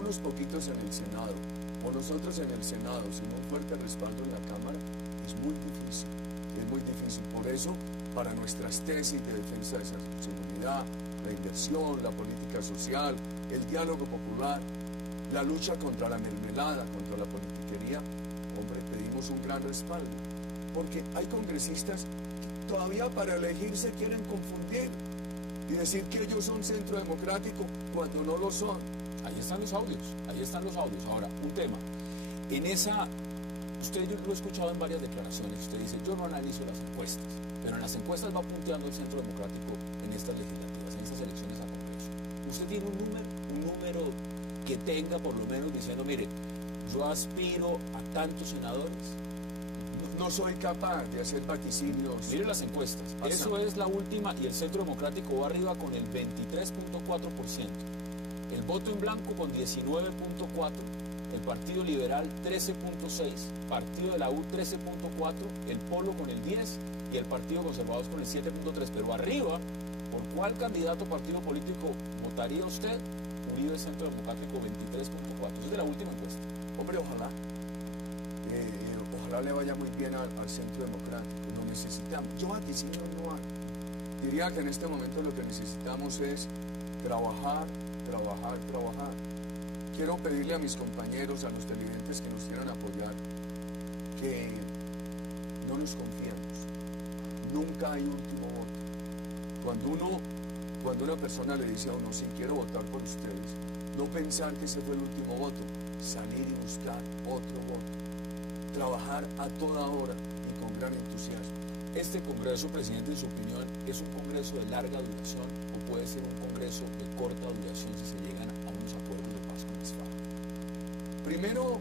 Unos poquitos en el Senado, o nosotros en el Senado, sin un fuerte respaldo en la Cámara, es muy difícil. Es muy difícil. Por eso, para nuestras tesis de defensa de la seguridad, la inversión, la política social, el diálogo popular, la lucha contra la mermelada, contra la politiquería, hombre, pedimos un gran respaldo. Porque hay congresistas que todavía para elegir se quieren confundir y decir que ellos son centro democrático cuando no lo son. Ahí están los audios, ahí están los audios. Ahora, un tema. En esa, usted yo lo he escuchado en varias declaraciones, usted dice, yo no analizo las encuestas, pero en las encuestas va punteando el centro democrático en estas legislativas, en estas elecciones a Congreso. ¿Usted tiene un número que tenga por lo menos diciendo, mire, yo aspiro a tantos senadores? No soy capaz de hacer vaticinios. Mire las encuestas, eso es la última y el centro democrático va arriba con el 23.4%. El voto en blanco con 19.4%, el Partido Liberal 13.6%, Partido de la U 13.4%, el Polo con el 10% y el Partido Conservador con el 7.3%. Pero arriba, ¿por cuál candidato partido político votaría usted? Uribe Centro Democrático 23.4%. Es de la última encuesta. Hombre, ojalá. Ojalá le vaya muy bien al Centro Democrático. Lo necesitamos. Yo vaticino no hay. Diría que en este momento lo que necesitamos es trabajar. Quiero pedirle a mis compañeros, a los televidentes que nos quieran apoyar, que no nos confiemos. Nunca hay último voto. Cuando una persona le dice a uno, sí, quiero votar por ustedes, no pensar que ese fue el último voto, salir y buscar otro voto. Trabajar a toda hora y con gran entusiasmo. ¿Este Congreso, presidente, en su opinión, es un Congreso de larga duración o puede ser un Congreso de corta duración si se llegan a unos acuerdos de paz con las FARC? Primero,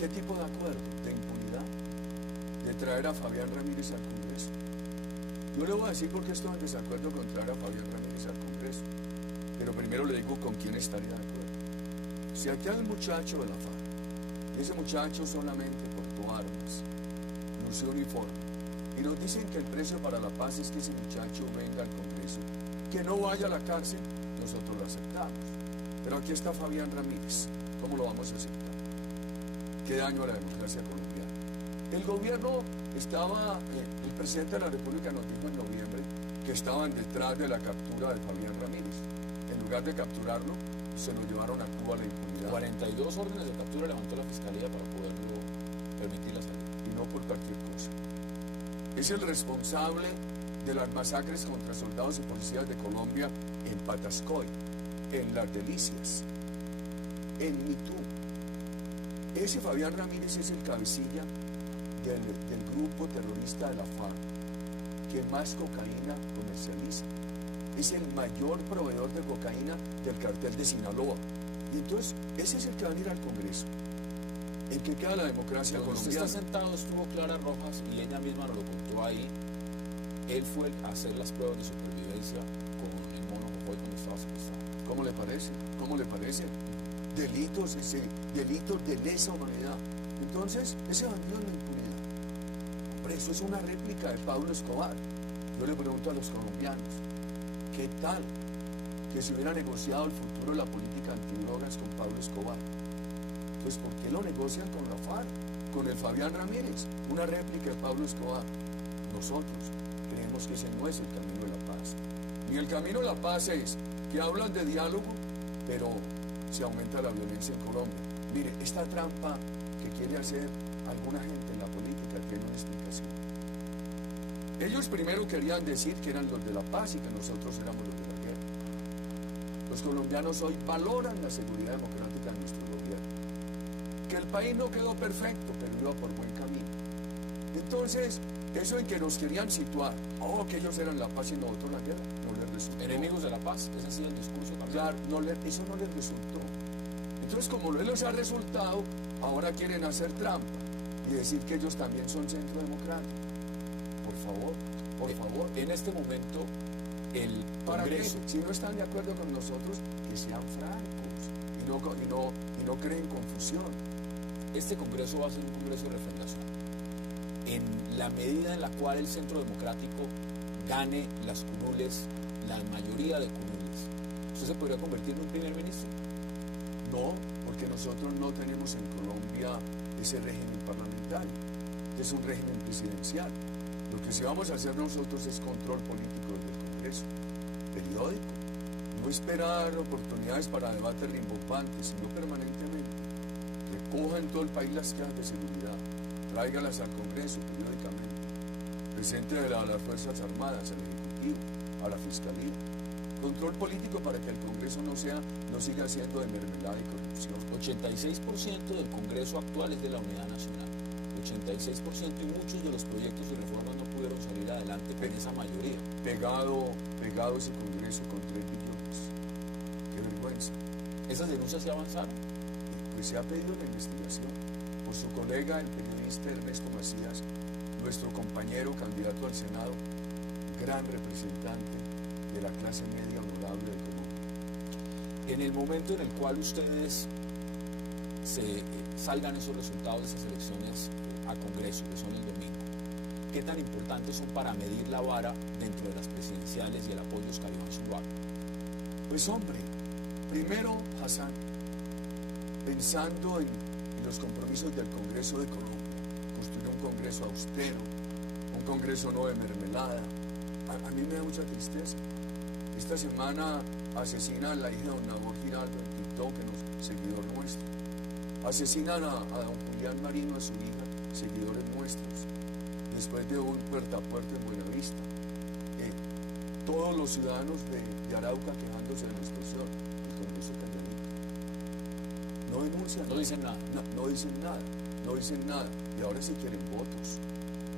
¿qué tipo de acuerdo? ¿De impunidad? ¿De traer a Fabián Ramírez al Congreso? Yo le voy a decir por qué estoy en desacuerdo con traer a Fabián Ramírez al Congreso. Pero primero le digo con quién estaría de acuerdo. Si aquí hay un muchacho de la FARC, y ese muchacho solamente portó armas, lució uniforme, y nos dicen que el precio para la paz es que ese muchacho venga al Congreso, que no vaya a la cárcel, nosotros lo aceptamos. Pero aquí está Fabián Ramírez, ¿cómo lo vamos a aceptar? ¿Qué daño a la democracia colombiana? El gobierno estaba, el presidente de la República nos dijo en noviembre que estaban detrás de la captura de Fabián Ramírez. En lugar de capturarlo, se lo llevaron a Cuba a la impunidad. 42 órdenes de captura levantó la Fiscalía para poderlo permitir la salida. Y no por cualquier cosa. Es el responsable de las masacres contra soldados y policías de Colombia en Patascoy, en Las Delicias, en Mitú. Ese Fabián Ramírez es el cabecilla del grupo terrorista de la FARC que más cocaína comercializa. Es el mayor proveedor de cocaína del cartel de Sinaloa. Y entonces, ese es el que va a ir al Congreso. ¿En qué queda la democracia Cuando usted colombiana? está sentado, estuvo Clara Rojas y ella misma nos lo contó ahí. Él fue a hacer las pruebas de supervivencia con el mono Jojoy cuando estaba secuestrado. ¿Cómo le parece? ¿Cómo le parece? Delitos de lesa humanidad. Entonces, ese bandido es la impunidad. Hombre, eso es una réplica de Pablo Escobar. Yo le pregunto a los colombianos, ¿qué tal que se hubiera negociado el futuro de la política antidrogas con Pablo Escobar? Pues ¿por qué lo negocian con la FARC, con el Fabián Ramírez? Una réplica de Pablo Escobar. Nosotros creemos que ese no es el camino de la paz. Ni el camino de la paz es que hablan de diálogo, pero se aumenta la violencia en Colombia. Mire, esta trampa que quiere hacer alguna gente en la política tiene una explicación. Ellos primero querían decir que eran los de la paz y que nosotros éramos los de la guerra. Los colombianos hoy valoran la seguridad democrática de nuestro gobierno. Que el país no quedó perfecto, pero iba por buen camino. Entonces, eso en que nos querían situar, que ellos eran la paz y nosotros la guerra, no les resultó. Enemigos de la paz, ese ha sido el discurso también. Claro, eso no les resultó. Entonces, como no les ha resultado, ahora quieren hacer trampa y decir que ellos también son centro democrático. Por favor. En este momento, el ¿Para qué? Congreso... Si no están de acuerdo con nosotros, que sean francos y no creen confusión. Este Congreso va a ser un Congreso de refrendación. En la medida en la cual el Centro Democrático gane las curules, la mayoría de curules, ¿usted se podría convertir en un primer ministro? No, porque nosotros no tenemos en Colombia ese régimen parlamentario, que es un régimen presidencial. Lo que sí vamos a hacer nosotros es control político del Congreso, periódico. No esperar oportunidades para debates rimbombantes, sino permanentemente. Recoja en todo el país las quejas de seguridad, tráigalas al Congreso periódicamente, preséntelas a las Fuerzas Armadas, al Ejecutivo, a la Fiscalía. Control político para que el Congreso no siga siendo de mermelada y corrupción. 86% del Congreso actual es de la Unidad Nacional. 86% y muchos de los proyectos y reformas no pudieron salir adelante con esa mayoría. Pegado ese Congreso con 3 billones. Qué vergüenza. ¿Esas denuncias se avanzaron? Pues se ha pedido la investigación por su colega, el periodista Ernesto Macías, nuestro compañero candidato al Senado, gran representante de la clase media honorable de Colombia. En el momento en el cual ustedes salgan esos resultados de esas elecciones a Congreso, que son el domingo, ¿qué tan importantes son para medir la vara dentro de las presidenciales y el apoyo de Oscar Iván Zuluaga? Pues hombre, primero, Hassan, pensando en los compromisos del Congreso de Colombia, construir un Congreso austero, un Congreso no de mermelada. A mí me da mucha tristeza. Esta semana asesinan a la hija de don Nabor Giraldo en TikTok, que es seguidor nuestro. Asesinan a don Julián Marino, a su hija, seguidores nuestros, después de un puerta a puerta en Buenavista. Todos los ciudadanos de Arauca quejándose de la extorsión, el Congreso calladito. No denuncian. No dicen nada. No dicen nada, no dicen nada. Y ahora sí quieren votos.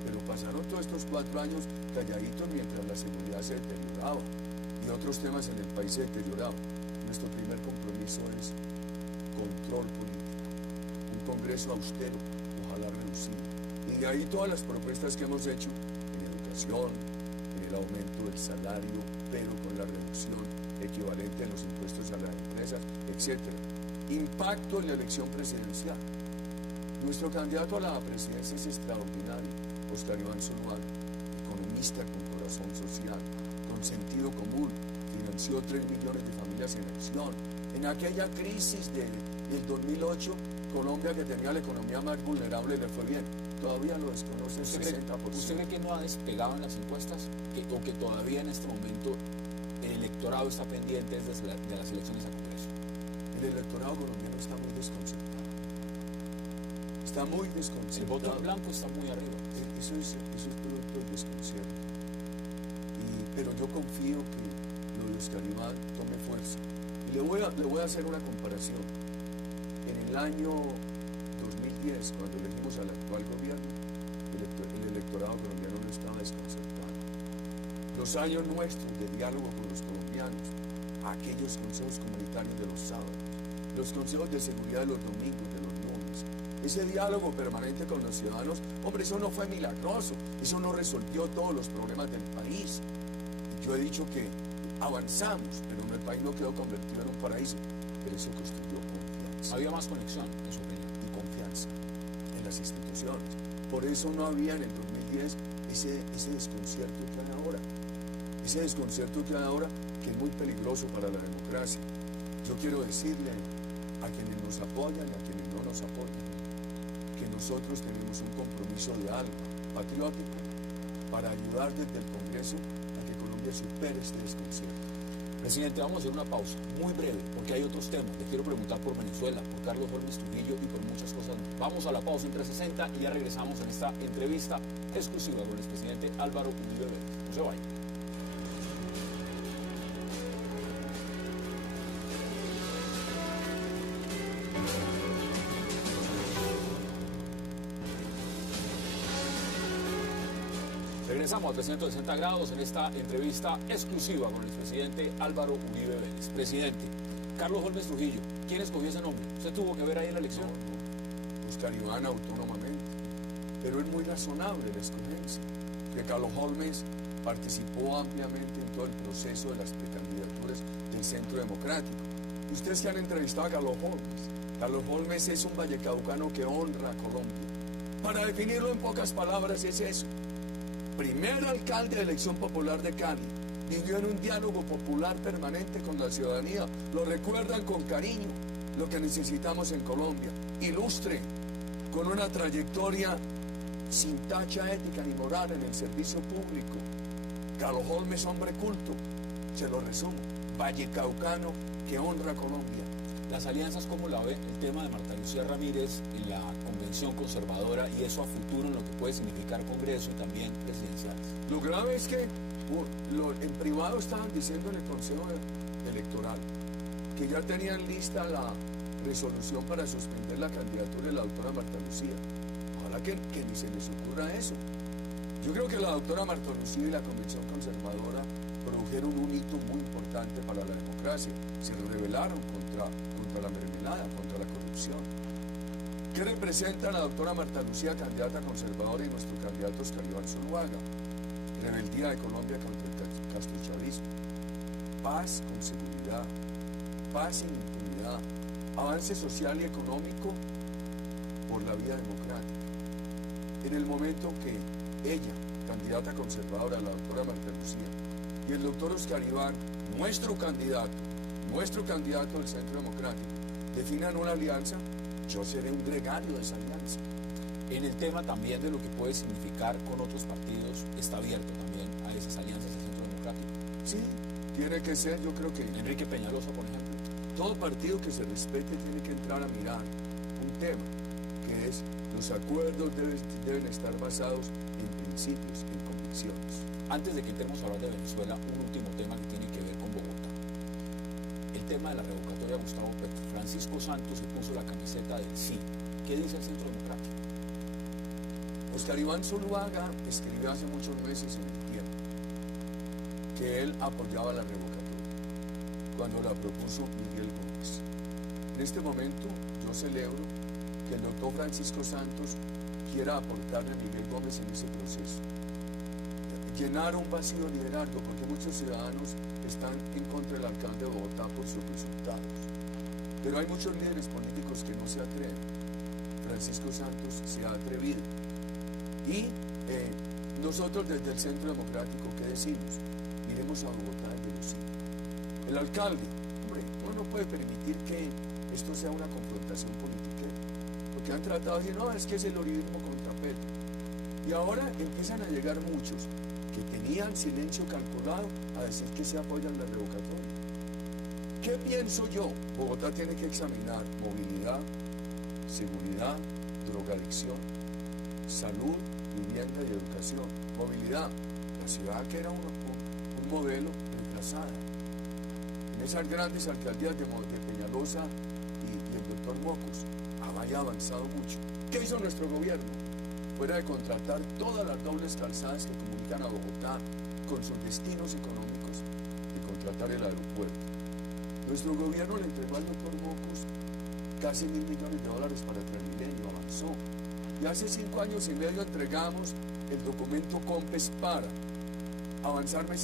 Pero pasaron todos estos 4 años calladitos mientras la seguridad se deterioraba y otros temas en el país se deterioraban. Nuestro primer compromiso es control político, un Congreso austero, ojalá reducido. Y de ahí todas las propuestas que hemos hecho en educación, en el aumento del salario, pero con la reducción equivalente en los impuestos a las empresas, etc. Impacto en la elección presidencial. Nuestro candidato a la presidencia es extraordinario, Oscar Iván Zuluaga, economista con corazón social, con sentido común, financió 3 millones de familias en acción. En aquella crisis del 2008, Colombia, que tenía la economía más vulnerable, le fue bien. Todavía lo desconoce el 60%. ¿Usted cree que no ha despegado en las encuestas? ¿O que todavía en este momento el electorado está pendiente de las elecciones a Congreso? El electorado colombiano está muy desconcertado. Está muy desconcertado. El voto en blanco está muy arriba. Eso es producto del desconcierto. Pero yo confío que lo de Oscar Iván tome fuerza. Y le voy a hacer una comparación. En el año 2010, cuando elegimos al actual gobierno, el electorado colombiano no estaba desconcertado. Los años nuestros de diálogo con los colombianos, aquellos consejos comunitarios de los sábados, los consejos de seguridad de los domingos, de los lunes, ese diálogo permanente con los ciudadanos, hombre, eso no fue milagroso, eso no resolvió todos los problemas del país. Yo he dicho que avanzamos, pero el país no quedó convertido en un paraíso, pero eso construyó confianza. Había más conexión, en su opinión. Y confianza en las instituciones. Por eso no había en el 2010 ese desconcierto que hay ahora. Ese desconcierto que hay ahora, que es muy peligroso para la democracia. Yo quiero decirle a quienes nos apoyan y a quienes no nos apoyan, que nosotros tenemos un compromiso de alma patriótico para ayudar desde el Congreso a que Colombia supere este desconcierto. Presidente, vamos a hacer una pausa muy breve, porque hay otros temas. Le quiero preguntar por Venezuela, por Carlos Holmes Trujillo y por muchas cosas. Vamos a la pausa en 360 y ya regresamos en esta entrevista exclusiva con el expresidente Álvaro Uribe Vélez. No se vayan. Regresamos a 360 grados en esta entrevista exclusiva con el expresidente Álvaro Uribe Vélez. Presidente, Carlos Holmes Trujillo, ¿quién escogió ese nombre? ¿Usted tuvo que ver ahí en la elección? No. Oscar Iván autónomamente, pero es muy razonable la escogencia, que Carlos Holmes participó ampliamente en todo el proceso de las precandidaturas del Centro Democrático. Y ustedes que han entrevistado a Carlos Holmes es un vallecaucano que honra a Colombia. Para definirlo en pocas palabras es eso. Primer alcalde de elección popular de Cali, vivió en un diálogo popular permanente con la ciudadanía, lo recuerdan con cariño, lo que necesitamos en Colombia, ilustre, con una trayectoria sin tacha ética ni moral en el servicio público. Carlos Holmes, hombre culto, se lo resumo, vallecaucano que honra a Colombia. Las alianzas, ¿cómo la ve? El tema de Marta Lucía Ramírez en la convención conservadora y eso a futuro en lo que puede significar Congreso y también presidencial. Lo grave es que en privado estaban diciendo en el Consejo Electoral que ya tenían lista la resolución para suspender la candidatura de la doctora Marta Lucía. Ojalá que ni se les ocurra eso. Yo creo que la doctora Marta Lucía y la Convención Conservadora produjeron un hito muy importante para la democracia. Se rebelaron contra la mermelada, contra la corrupción. ¿Qué representa la doctora Marta Lucía, candidata conservadora, y nuestro candidato Oscar Iván Zuluaga? Rebeldía de Colombia contra el castrochavismo. Paz con seguridad, paz sin impunidad, avance social y económico por la vía democrática. En el momento que ella, candidata conservadora, la doctora Marta Lucía, y el doctor Oscar Iván, nuestro candidato del Centro Democrático, definan una alianza, yo seré un gregario de esa alianza. En el tema también de lo que puede significar con otros partidos, está abierto también a esas alianzas del Centro Democrático. Sí, tiene que ser, yo creo que Enrique Peñalosa, por ejemplo. todo partido que se respete tiene que entrar a mirar un tema, que es los acuerdos deben estar basados en principios, en convicciones. Antes de que entremos a hablar de Venezuela, un último tema que tiene que ver con Bogotá. El tema de la revocatoria de Gustavo Petro. Francisco Santos se puso la camiseta del sí. ¿Qué dice el Centro Democrático? Oscar Iván Zuluaga escribió hace muchos meses en El Tiempo que él apoyaba la revocatoria cuando la propuso Miguel Gómez. En este momento yo celebro que el doctor Francisco Santos quiera aportarle a Miguel Gómez en ese proceso. Llenar un vacío de liderazgo, porque muchos ciudadanos están en contra del alcalde de Bogotá por sus resultados. Pero hay muchos líderes políticos que no se atreven. Francisco Santos se ha atrevido. Y nosotros desde el Centro Democrático, ¿qué decimos? Iremos a Bogotá y Venezuela. El alcalde, hombre, uno no puede permitir que esto sea una confrontación política. Porque han tratado de decir, no, es que es el uribismo contra Petro. Y ahora empiezan a llegar muchos que tenían silencio calculado a decir que se apoyan la revocatoria. ¿Qué pienso yo? Bogotá tiene que examinar movilidad, seguridad, drogadicción, salud, vivienda y educación. Movilidad, la ciudad que era un modelo reemplazada. En esas grandes alcaldías de Peñalosa y el doctor Mocos había avanzado mucho. ¿Qué hizo nuestro gobierno? Fuera de contratar todas las dobles calzadas que comunican a Bogotá con sus destinos económicos y contratar el aeropuerto. Nuestro gobierno le entregó al doctor Mocos casi $1.000 millones para Transmilenio, avanzó. Y hace 5 años y medio entregamos el documento COMPES para avanzar más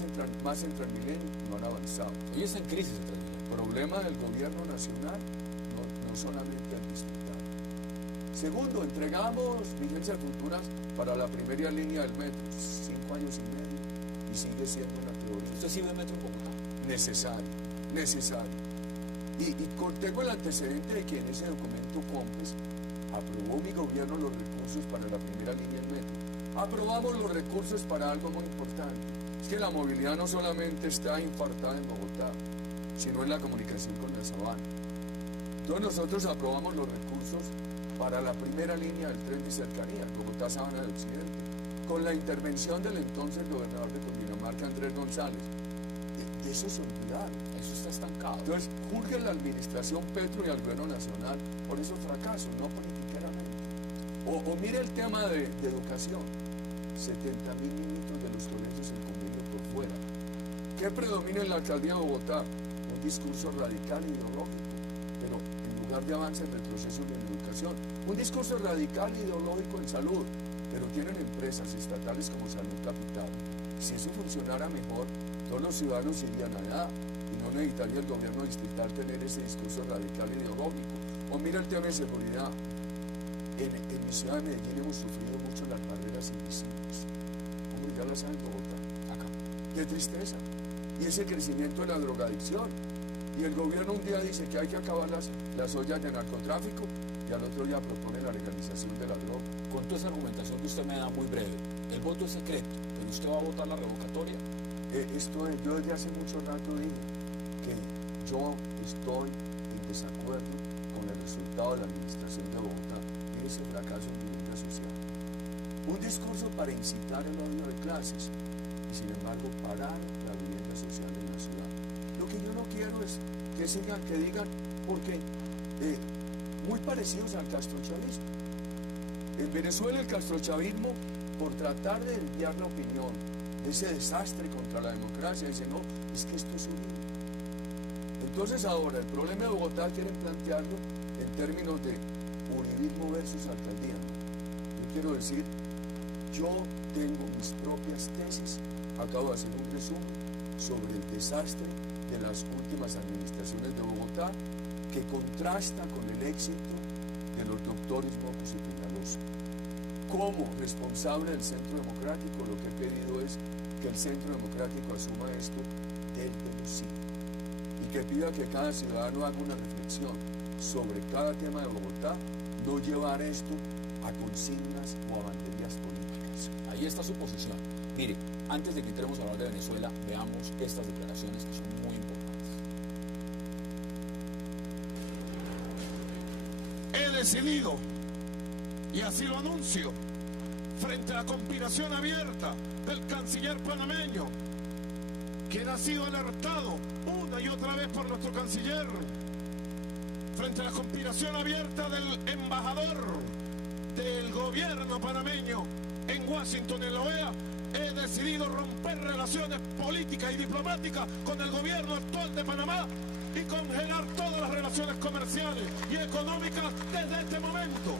en Transmilenio, no han avanzado. Hoy está en crisis el Transmilenio. El problema del gobierno nacional no solamente el distrital. Segundo, entregamos vigencias futuras para la primera línea del metro, 5 años y medio, y sigue siendo una teoría. ¿Usted sí ve metro en Bogotá? Necesario. Y tengo el antecedente de que en ese documento COMPES aprobó mi gobierno los recursos para la primera línea del metro. Aprobamos los recursos para algo muy importante. Es que la movilidad no solamente está infartada en Bogotá, sino en la comunicación con la sabana. Entonces nosotros aprobamos los recursos para la primera línea del tren de cercanía, Bogotá-Sabana de Occidente, con la intervención del entonces gobernador de Cundinamarca, Andrés González. De eso se olvidaron. Eso está estancado. Entonces, juzgue la administración Petro y al gobierno nacional por esos fracasos, no políticamente. O mire el tema de educación. 70.000 niñitos de los colegios en convenio por fuera. ¿Qué predomina en la alcaldía de Bogotá? Un discurso radical e ideológico, pero en lugar de avance en retroceso en la educación. Un discurso radical e ideológico en salud, pero tienen empresas estatales como Salud Capital. Si eso funcionara mejor, todos los ciudadanos irían allá y no necesitaría el gobierno distrital tener ese discurso radical e ideológico. O mira el tema de seguridad. En mi ciudad de Medellín hemos sufrido mucho las barreras invisibles. Como ya las saben Bogotá. Acá. Qué tristeza. Y ese crecimiento de la drogadicción. Y el gobierno un día dice que hay que acabar las ollas de narcotráfico y al otro día propone la legalización de la droga. Con toda esa argumentación que usted me da muy breve, el voto es secreto, pero usted va a votar la revocatoria. Yo desde hace mucho rato dije que yo estoy en desacuerdo con el resultado de la administración de Bogotá y ese fracaso en vivienda social. Un discurso para incitar el odio de clases y sin embargo parar la vivienda social en la ciudad. Lo que yo no quiero es que digan, porque muy parecidos al castrochavismo. En Venezuela el castrochavismo, por tratar de desviar la opinión de ese desastre contra la democracia, dice, no, es que esto es Uribe. Entonces ahora el problema de Bogotá quieren plantearlo en términos de uribismo versus alcaldía. Yo quiero decir, yo tengo mis propias tesis, acabo de hacer un resumen sobre el desastre de las últimas administraciones de Bogotá, que contrasta con el éxito de los doctores Mocus y Peñalosa. Como responsable del Centro Democrático, lo que he pedido es que el Centro Democrático asuma esto desde los sí y que pida que cada ciudadano haga una reflexión sobre cada tema de Bogotá, no llevar esto a consignas o a banderías políticas. Ahí está su posición. Mire, antes de que entremos a hablar de Venezuela, veamos estas declaraciones que son muy importantes. He decidido, y así lo anuncio, frente a la conspiración abierta del canciller panameño, quien ha sido alertado una y otra vez por nuestro canciller, frente a la conspiración abierta del embajador del gobierno panameño en Washington, en la OEA, he decidido romper relaciones políticas y diplomáticas con el gobierno actual de Panamá y congelar todas las relaciones comerciales y económicas desde este momento,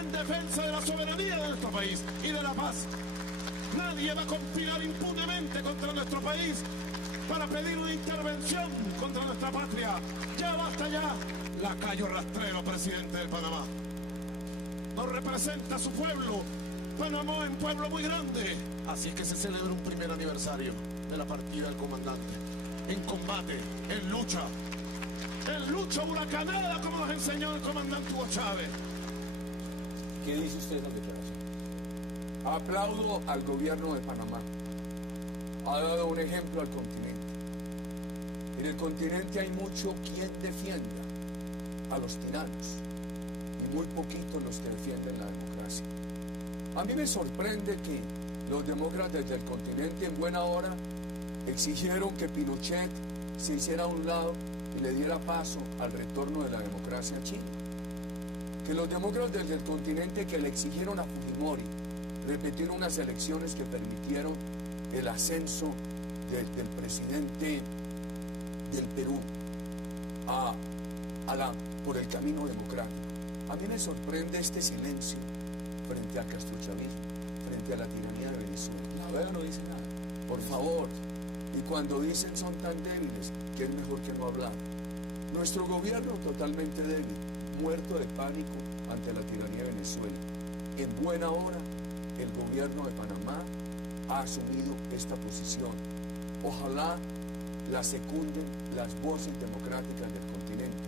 en defensa de la soberanía de nuestro país y de la paz. Nadie va a conspirar impunemente contra nuestro país para pedir una intervención contra nuestra patria. Ya basta ya. Lacayo rastrero, presidente de Panamá. No representa a su pueblo. Panamá es un pueblo muy grande. Así es que se celebra un primer aniversario de la partida del comandante. En combate, en lucha huracanada, como nos enseñó el comandante Hugo Chávez. ¿Qué dice usted de la declaración? Aplaudo al gobierno de Panamá. Ha dado un ejemplo al continente. En el continente hay mucho quien defienda a los tiranos y muy poquitos los que defienden la democracia. A mí me sorprende que los demócratas del continente en buena hora exigieron que Pinochet se hiciera a un lado y le diera paso al retorno de la democracia a Chile. Que los demócratas del continente que le exigieron a Fujimori repetir unas elecciones que permitieron el ascenso del presidente del Perú por el camino democrático. A mí me sorprende este silencio frente al castrochavismo, frente a la tiranía de Venezuela. Luego no dice nada. Por favor, y cuando dicen son tan débiles, que es mejor que no hablar. Nuestro gobierno totalmente débil, muerto de pánico ante la tiranía de Venezuela. En buena hora, el gobierno de Panamá ha asumido esta posición. Ojalá la secunden las voces democráticas del continente.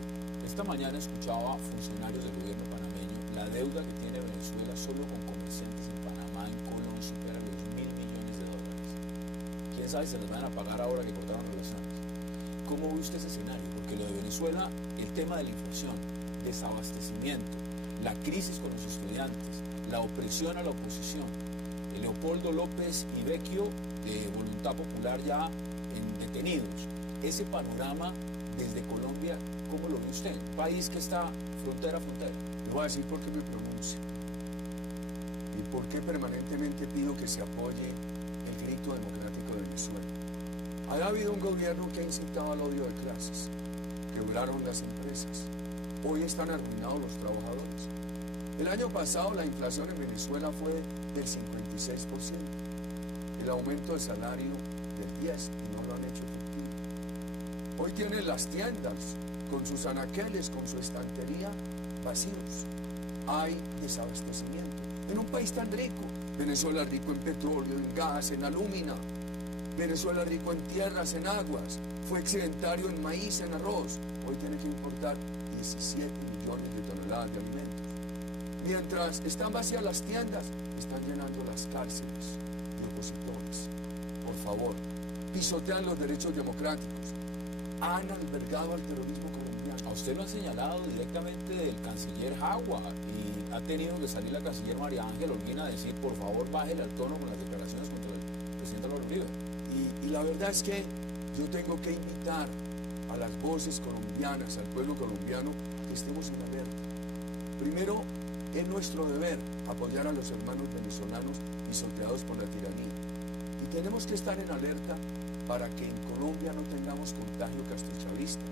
Esta mañana escuchaba a funcionarios del gobierno panameño la deuda que tiene Venezuela solo con comerciantes en Panamá, en Colón, supera los $1.000 millones. ¿Quién sabe si se los van a pagar ahora que cortaron relaciones? ¿Cómo ve usted ese escenario? Porque lo de Venezuela, el tema de la inflación, desabastecimiento, la crisis con los estudiantes, la opresión a la oposición, Leopoldo López y Vecchio de Voluntad Popular ya detenidos. Ese panorama desde Colombia, ¿cómo lo ve usted? Un país que está frontera a frontera. Le voy a decir por qué me pronuncio y por qué permanentemente pido que se apoye el grito democrático de Venezuela. Ha habido un gobierno que ha incitado al odio de clases, quebraron las empresas, hoy están arruinados los trabajadores. El año pasado la inflación en Venezuela fue del 56%, el aumento de salario del 10% y no lo han hecho efectivo. Hoy tienen las tiendas con sus anaqueles, con su estantería vacíos. Hay desabastecimiento. En un país tan rico, Venezuela rico en petróleo, en gas, en alúmina. Venezuela rico en tierras, en aguas. Fue excedentario en maíz, en arroz. Hoy tiene que importar 17 millones de toneladas de alimentos. Mientras están vacías las tiendas, están llenando las cárceles de opositores. Por favor, pisotean los derechos democráticos. han albergado al terrorismo colombiano. A usted lo ha señalado directamente del canciller Jagua y ha tenido que salir la canciller María Ángel Holguín a decir, por favor, bájele al tono con las declaraciones contra el presidente Álvaro Uribe. Y la verdad es que yo tengo que invitar a las voces colombianas, al pueblo colombiano, que estemos en alerta. Primero, es nuestro deber apoyar a los hermanos venezolanos pisoteados por la tiranía. Y tenemos que estar en alerta para que en Colombia no tengamos contagio castrochavista.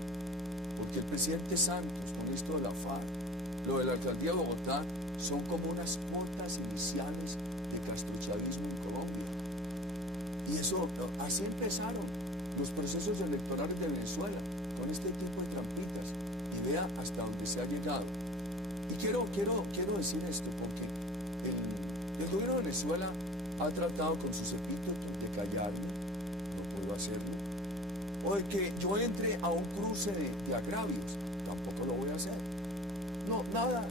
Porque el presidente Santos, con esto de la FARC, lo de la alcaldía de Bogotá, son como unas cuotas iniciales de castrochavismo en Colombia. Y eso, así empezaron los procesos electorales de Venezuela, con este tipo de trampitas. Y vea hasta dónde se ha llegado. Y quiero decir esto, porque el gobierno de Venezuela ha tratado con sus epítetos de callarme, no puedo hacerlo, o de que yo entre a un cruce de agravios, tampoco lo voy a hacer. No, nada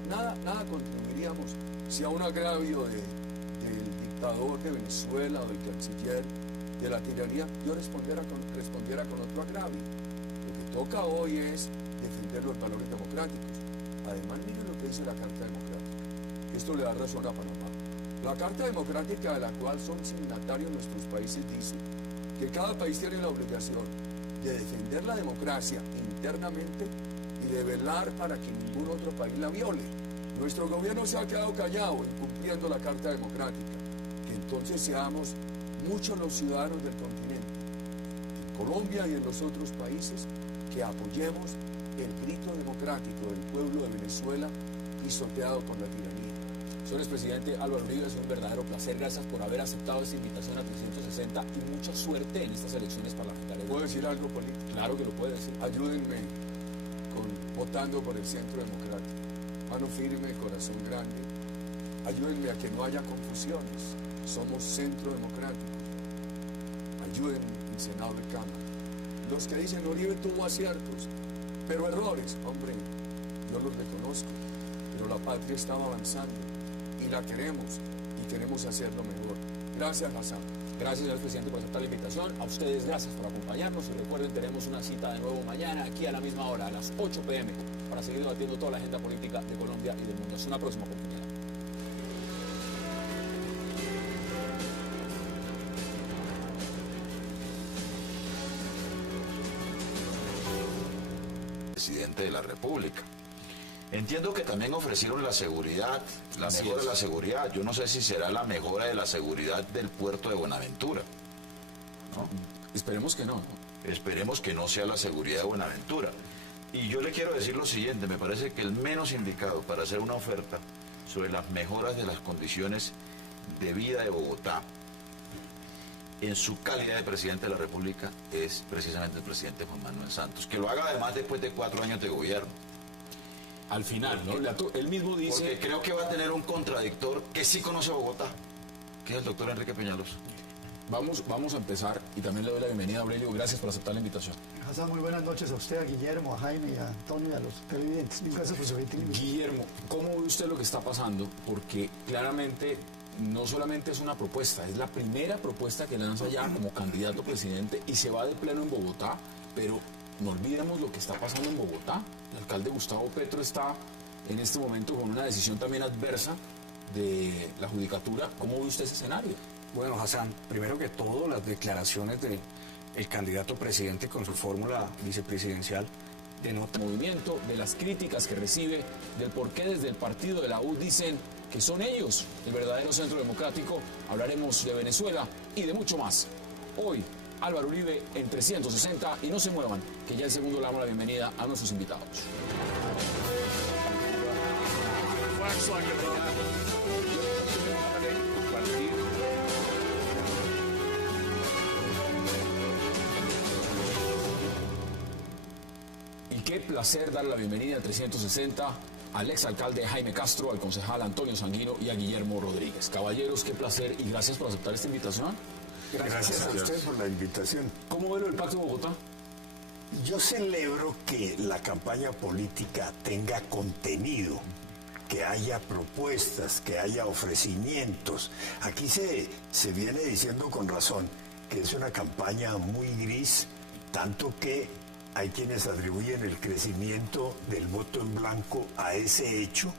contribuiríamos si a un agravio del dictador de Venezuela o del canciller de la tiranía yo respondiera con otro agravio. Lo que toca hoy es defender los valores democráticos. Además, miren lo que dice la Carta Democrática. Esto le da razón a Panamá. La Carta Democrática, de la cual son signatarios nuestros países, dice que cada país tiene la obligación de defender la democracia internamente y de velar para que ningún otro país la viole. Nuestro gobierno se ha quedado callado incumpliendo la Carta Democrática. Que entonces seamos muchos los ciudadanos del continente, en Colombia y en los otros países, que apoyemos el grito democrático del pueblo de Venezuela pisoteado por la tiranía. Señor presidente Álvaro Uribe, es un verdadero placer. Gracias por haber aceptado esta invitación a 360 y mucha suerte en estas elecciones parlamentarias. ¿Puedo decir algo político? Claro que lo puede decir. Ayúdenme votando por el Centro Democrático. Mano firme, corazón grande. Ayúdenme a que no haya confusiones. Somos Centro Democrático. Ayúdenme en Senado y Cámara. Los que dicen Uribe tuvo aciertos, pero errores, hombre, yo los reconozco, pero la patria estaba avanzando y la queremos y queremos hacerlo mejor. Gracias, Hassan. Gracias, señor presidente, por aceptar la invitación. A ustedes, gracias por acompañarnos. Y recuerden, tenemos una cita de nuevo mañana, aquí a la misma hora, a las 8 p.m., para seguir debatiendo toda la agenda política de Colombia y del mundo. Hasta una próxima oportunidad. Presidente de la República. Entiendo que también ofrecieron la seguridad, la mejora de la seguridad. Yo no sé si será la mejora de la seguridad del puerto de Buenaventura, ¿no? Esperemos que no. Esperemos que no sea la seguridad de Buenaventura. Y yo le quiero decir lo siguiente, me parece que el menos indicado para hacer una oferta sobre las mejoras de las condiciones de vida de Bogotá en su calidad de presidente de la República es precisamente el presidente Juan Manuel Santos, que lo haga además después de 4 años de gobierno. Al final, ¿no? Él mismo dice... Porque creo que va a tener un contradictor que sí conoce Bogotá, que es el doctor Enrique Peñalosa. Vamos a empezar y también le doy la bienvenida a Aurelio. Gracias por aceptar la invitación. Hassan, muy buenas noches a usted, a Guillermo, a Jaime y a Antonio y a los televidentes. Mil gracias por su invitación. Guillermo, ¿cómo ve usted lo que está pasando? Porque claramente no solamente es una propuesta, es la primera propuesta que lanza ya como candidato a presidente y se va de pleno en Bogotá, pero no olvidemos lo que está pasando en Bogotá. El alcalde Gustavo Petro está en este momento con una decisión también adversa de la judicatura. ¿Cómo ve usted ese escenario? Bueno, Hassan, primero que todo, las declaraciones del candidato presidente con su fórmula vicepresidencial denotan movimiento, de las críticas que recibe, del por qué desde el partido de la U dicen que son ellos el verdadero centro democrático. Hablaremos de Venezuela y de mucho más. Hoy, Álvaro Uribe en 360, y no se muevan, que ya el segundo le damos la bienvenida a nuestros invitados. Y qué placer darle la bienvenida a 360 al exalcalde Jaime Castro, al concejal Antonio Sanguino y a Guillermo Rodríguez. Caballeros, qué placer y gracias por aceptar esta invitación. Gracias a usted por la invitación. ¿Cómo ve el Pacto de Bogotá? Yo celebro que la campaña política tenga contenido, que haya propuestas, que haya ofrecimientos. Aquí se viene diciendo con razón que es una campaña muy gris, tanto que hay quienes atribuyen el crecimiento del voto en blanco a ese hecho,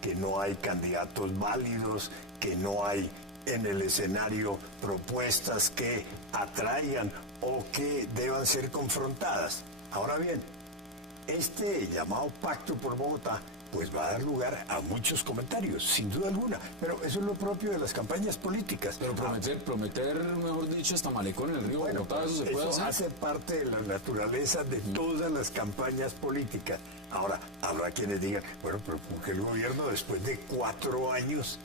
que no hay candidatos válidos, que no hay en el escenario propuestas que atraigan o que deban ser confrontadas. Ahora bien, este llamado Pacto por Bogotá pues va a dar lugar a muchos comentarios, sin duda alguna, pero eso es lo propio de las campañas políticas. Pero prometer, mejor dicho, hasta malecón en el río Bogotá, ¿eso se puede hacer? Hace parte de la naturaleza de todas las campañas políticas. Ahora, habrá quienes digan, bueno, pero ¿por qué el gobierno después de 4 años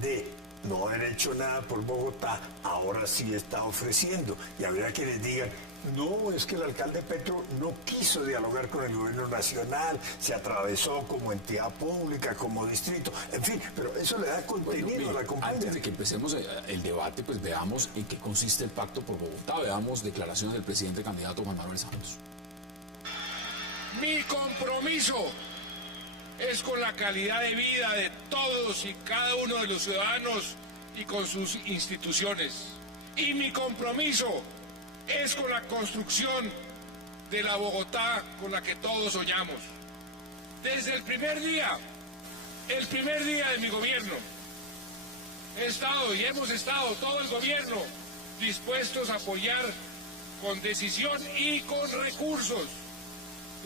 de no haber hecho nada por Bogotá, ahora sí está ofreciendo? Y habrá quienes digan, no, es que el alcalde Petro no quiso dialogar con el gobierno nacional, se atravesó como entidad pública, como distrito, en fin, pero eso le da contenido a la campaña. Antes de que empecemos el debate, pues veamos en qué consiste el Pacto por Bogotá, veamos declaraciones del presidente candidato Juan Manuel Santos. Mi compromiso es con la calidad de vida de todos y cada uno de los ciudadanos y con sus instituciones. Y mi compromiso es con la construcción de la Bogotá con la que todos soñamos. Desde el primer día de mi gobierno, hemos estado todo el gobierno dispuestos a apoyar con decisión y con recursos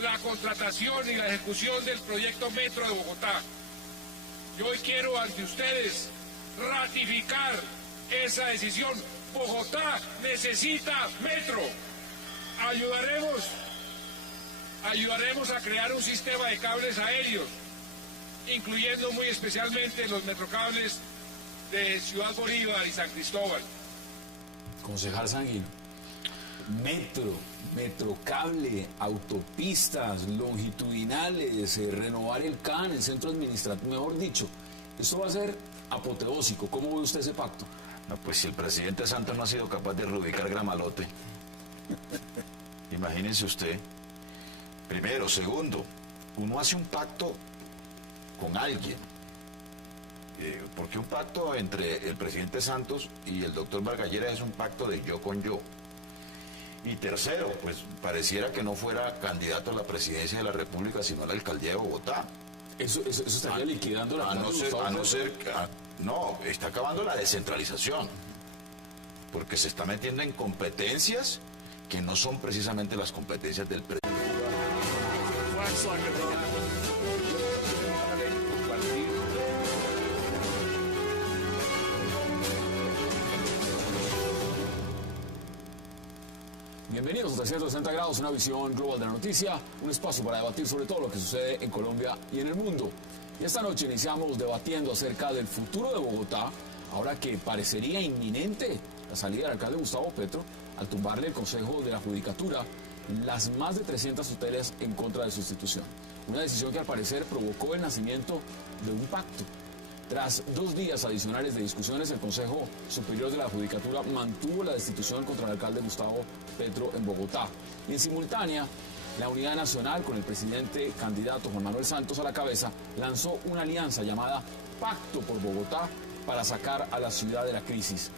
la contratación y la ejecución del proyecto Metro de Bogotá. Yo hoy quiero ante ustedes ratificar esa decisión. Bogotá necesita metro. Ayudaremos a crear un sistema de cables aéreos, incluyendo muy especialmente los metrocables de Ciudad Bolívar y San Cristóbal. Concejal Sanguino, metrocable, autopistas longitudinales, renovar el CAN, el centro administrativo, mejor dicho, esto va a ser apoteósico. ¿Cómo ve usted ese pacto? No, pues si el presidente Santos no ha sido capaz de reubicar Gramalote, imagínense usted. Primero, segundo, uno hace un pacto con alguien, porque un pacto entre el presidente Santos y el doctor Bargallera es un pacto de yo con yo. Y tercero, pues pareciera que no fuera candidato a la presidencia de la República, sino a la alcaldía de Bogotá. Eso estaría liquidando la... No, está acabando la descentralización, porque se está metiendo en competencias que no son precisamente las competencias del presidente. Bienvenidos a 360 grados, una visión global de la noticia, un espacio para debatir sobre todo lo que sucede en Colombia y en el mundo. Y esta noche iniciamos debatiendo acerca del futuro de Bogotá, ahora que parecería inminente la salida del alcalde Gustavo Petro al tumbarle el Consejo de la Judicatura las más de 300 tutelas en contra de su institución. Una decisión que al parecer provocó el nacimiento de un pacto. Tras 2 días adicionales de discusiones, el Consejo Superior de la Judicatura mantuvo la destitución contra el alcalde Gustavo Petro en Bogotá. Y en simultánea, la Unidad Nacional, con el presidente candidato Juan Manuel Santos a la cabeza, lanzó una alianza llamada Pacto por Bogotá para sacar a la ciudad de la crisis.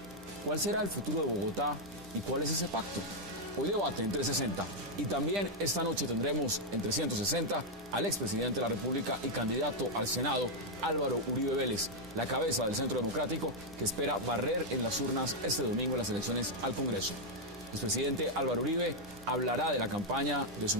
¿Cuál será el futuro de Bogotá y cuál es ese pacto? Hoy debate en 360 y también esta noche tendremos en 360 al expresidente de la República y candidato al Senado, Álvaro Uribe Vélez, la cabeza del Centro Democrático que espera barrer en las urnas este domingo en las elecciones al Congreso. El expresidente Álvaro Uribe hablará de la campaña de su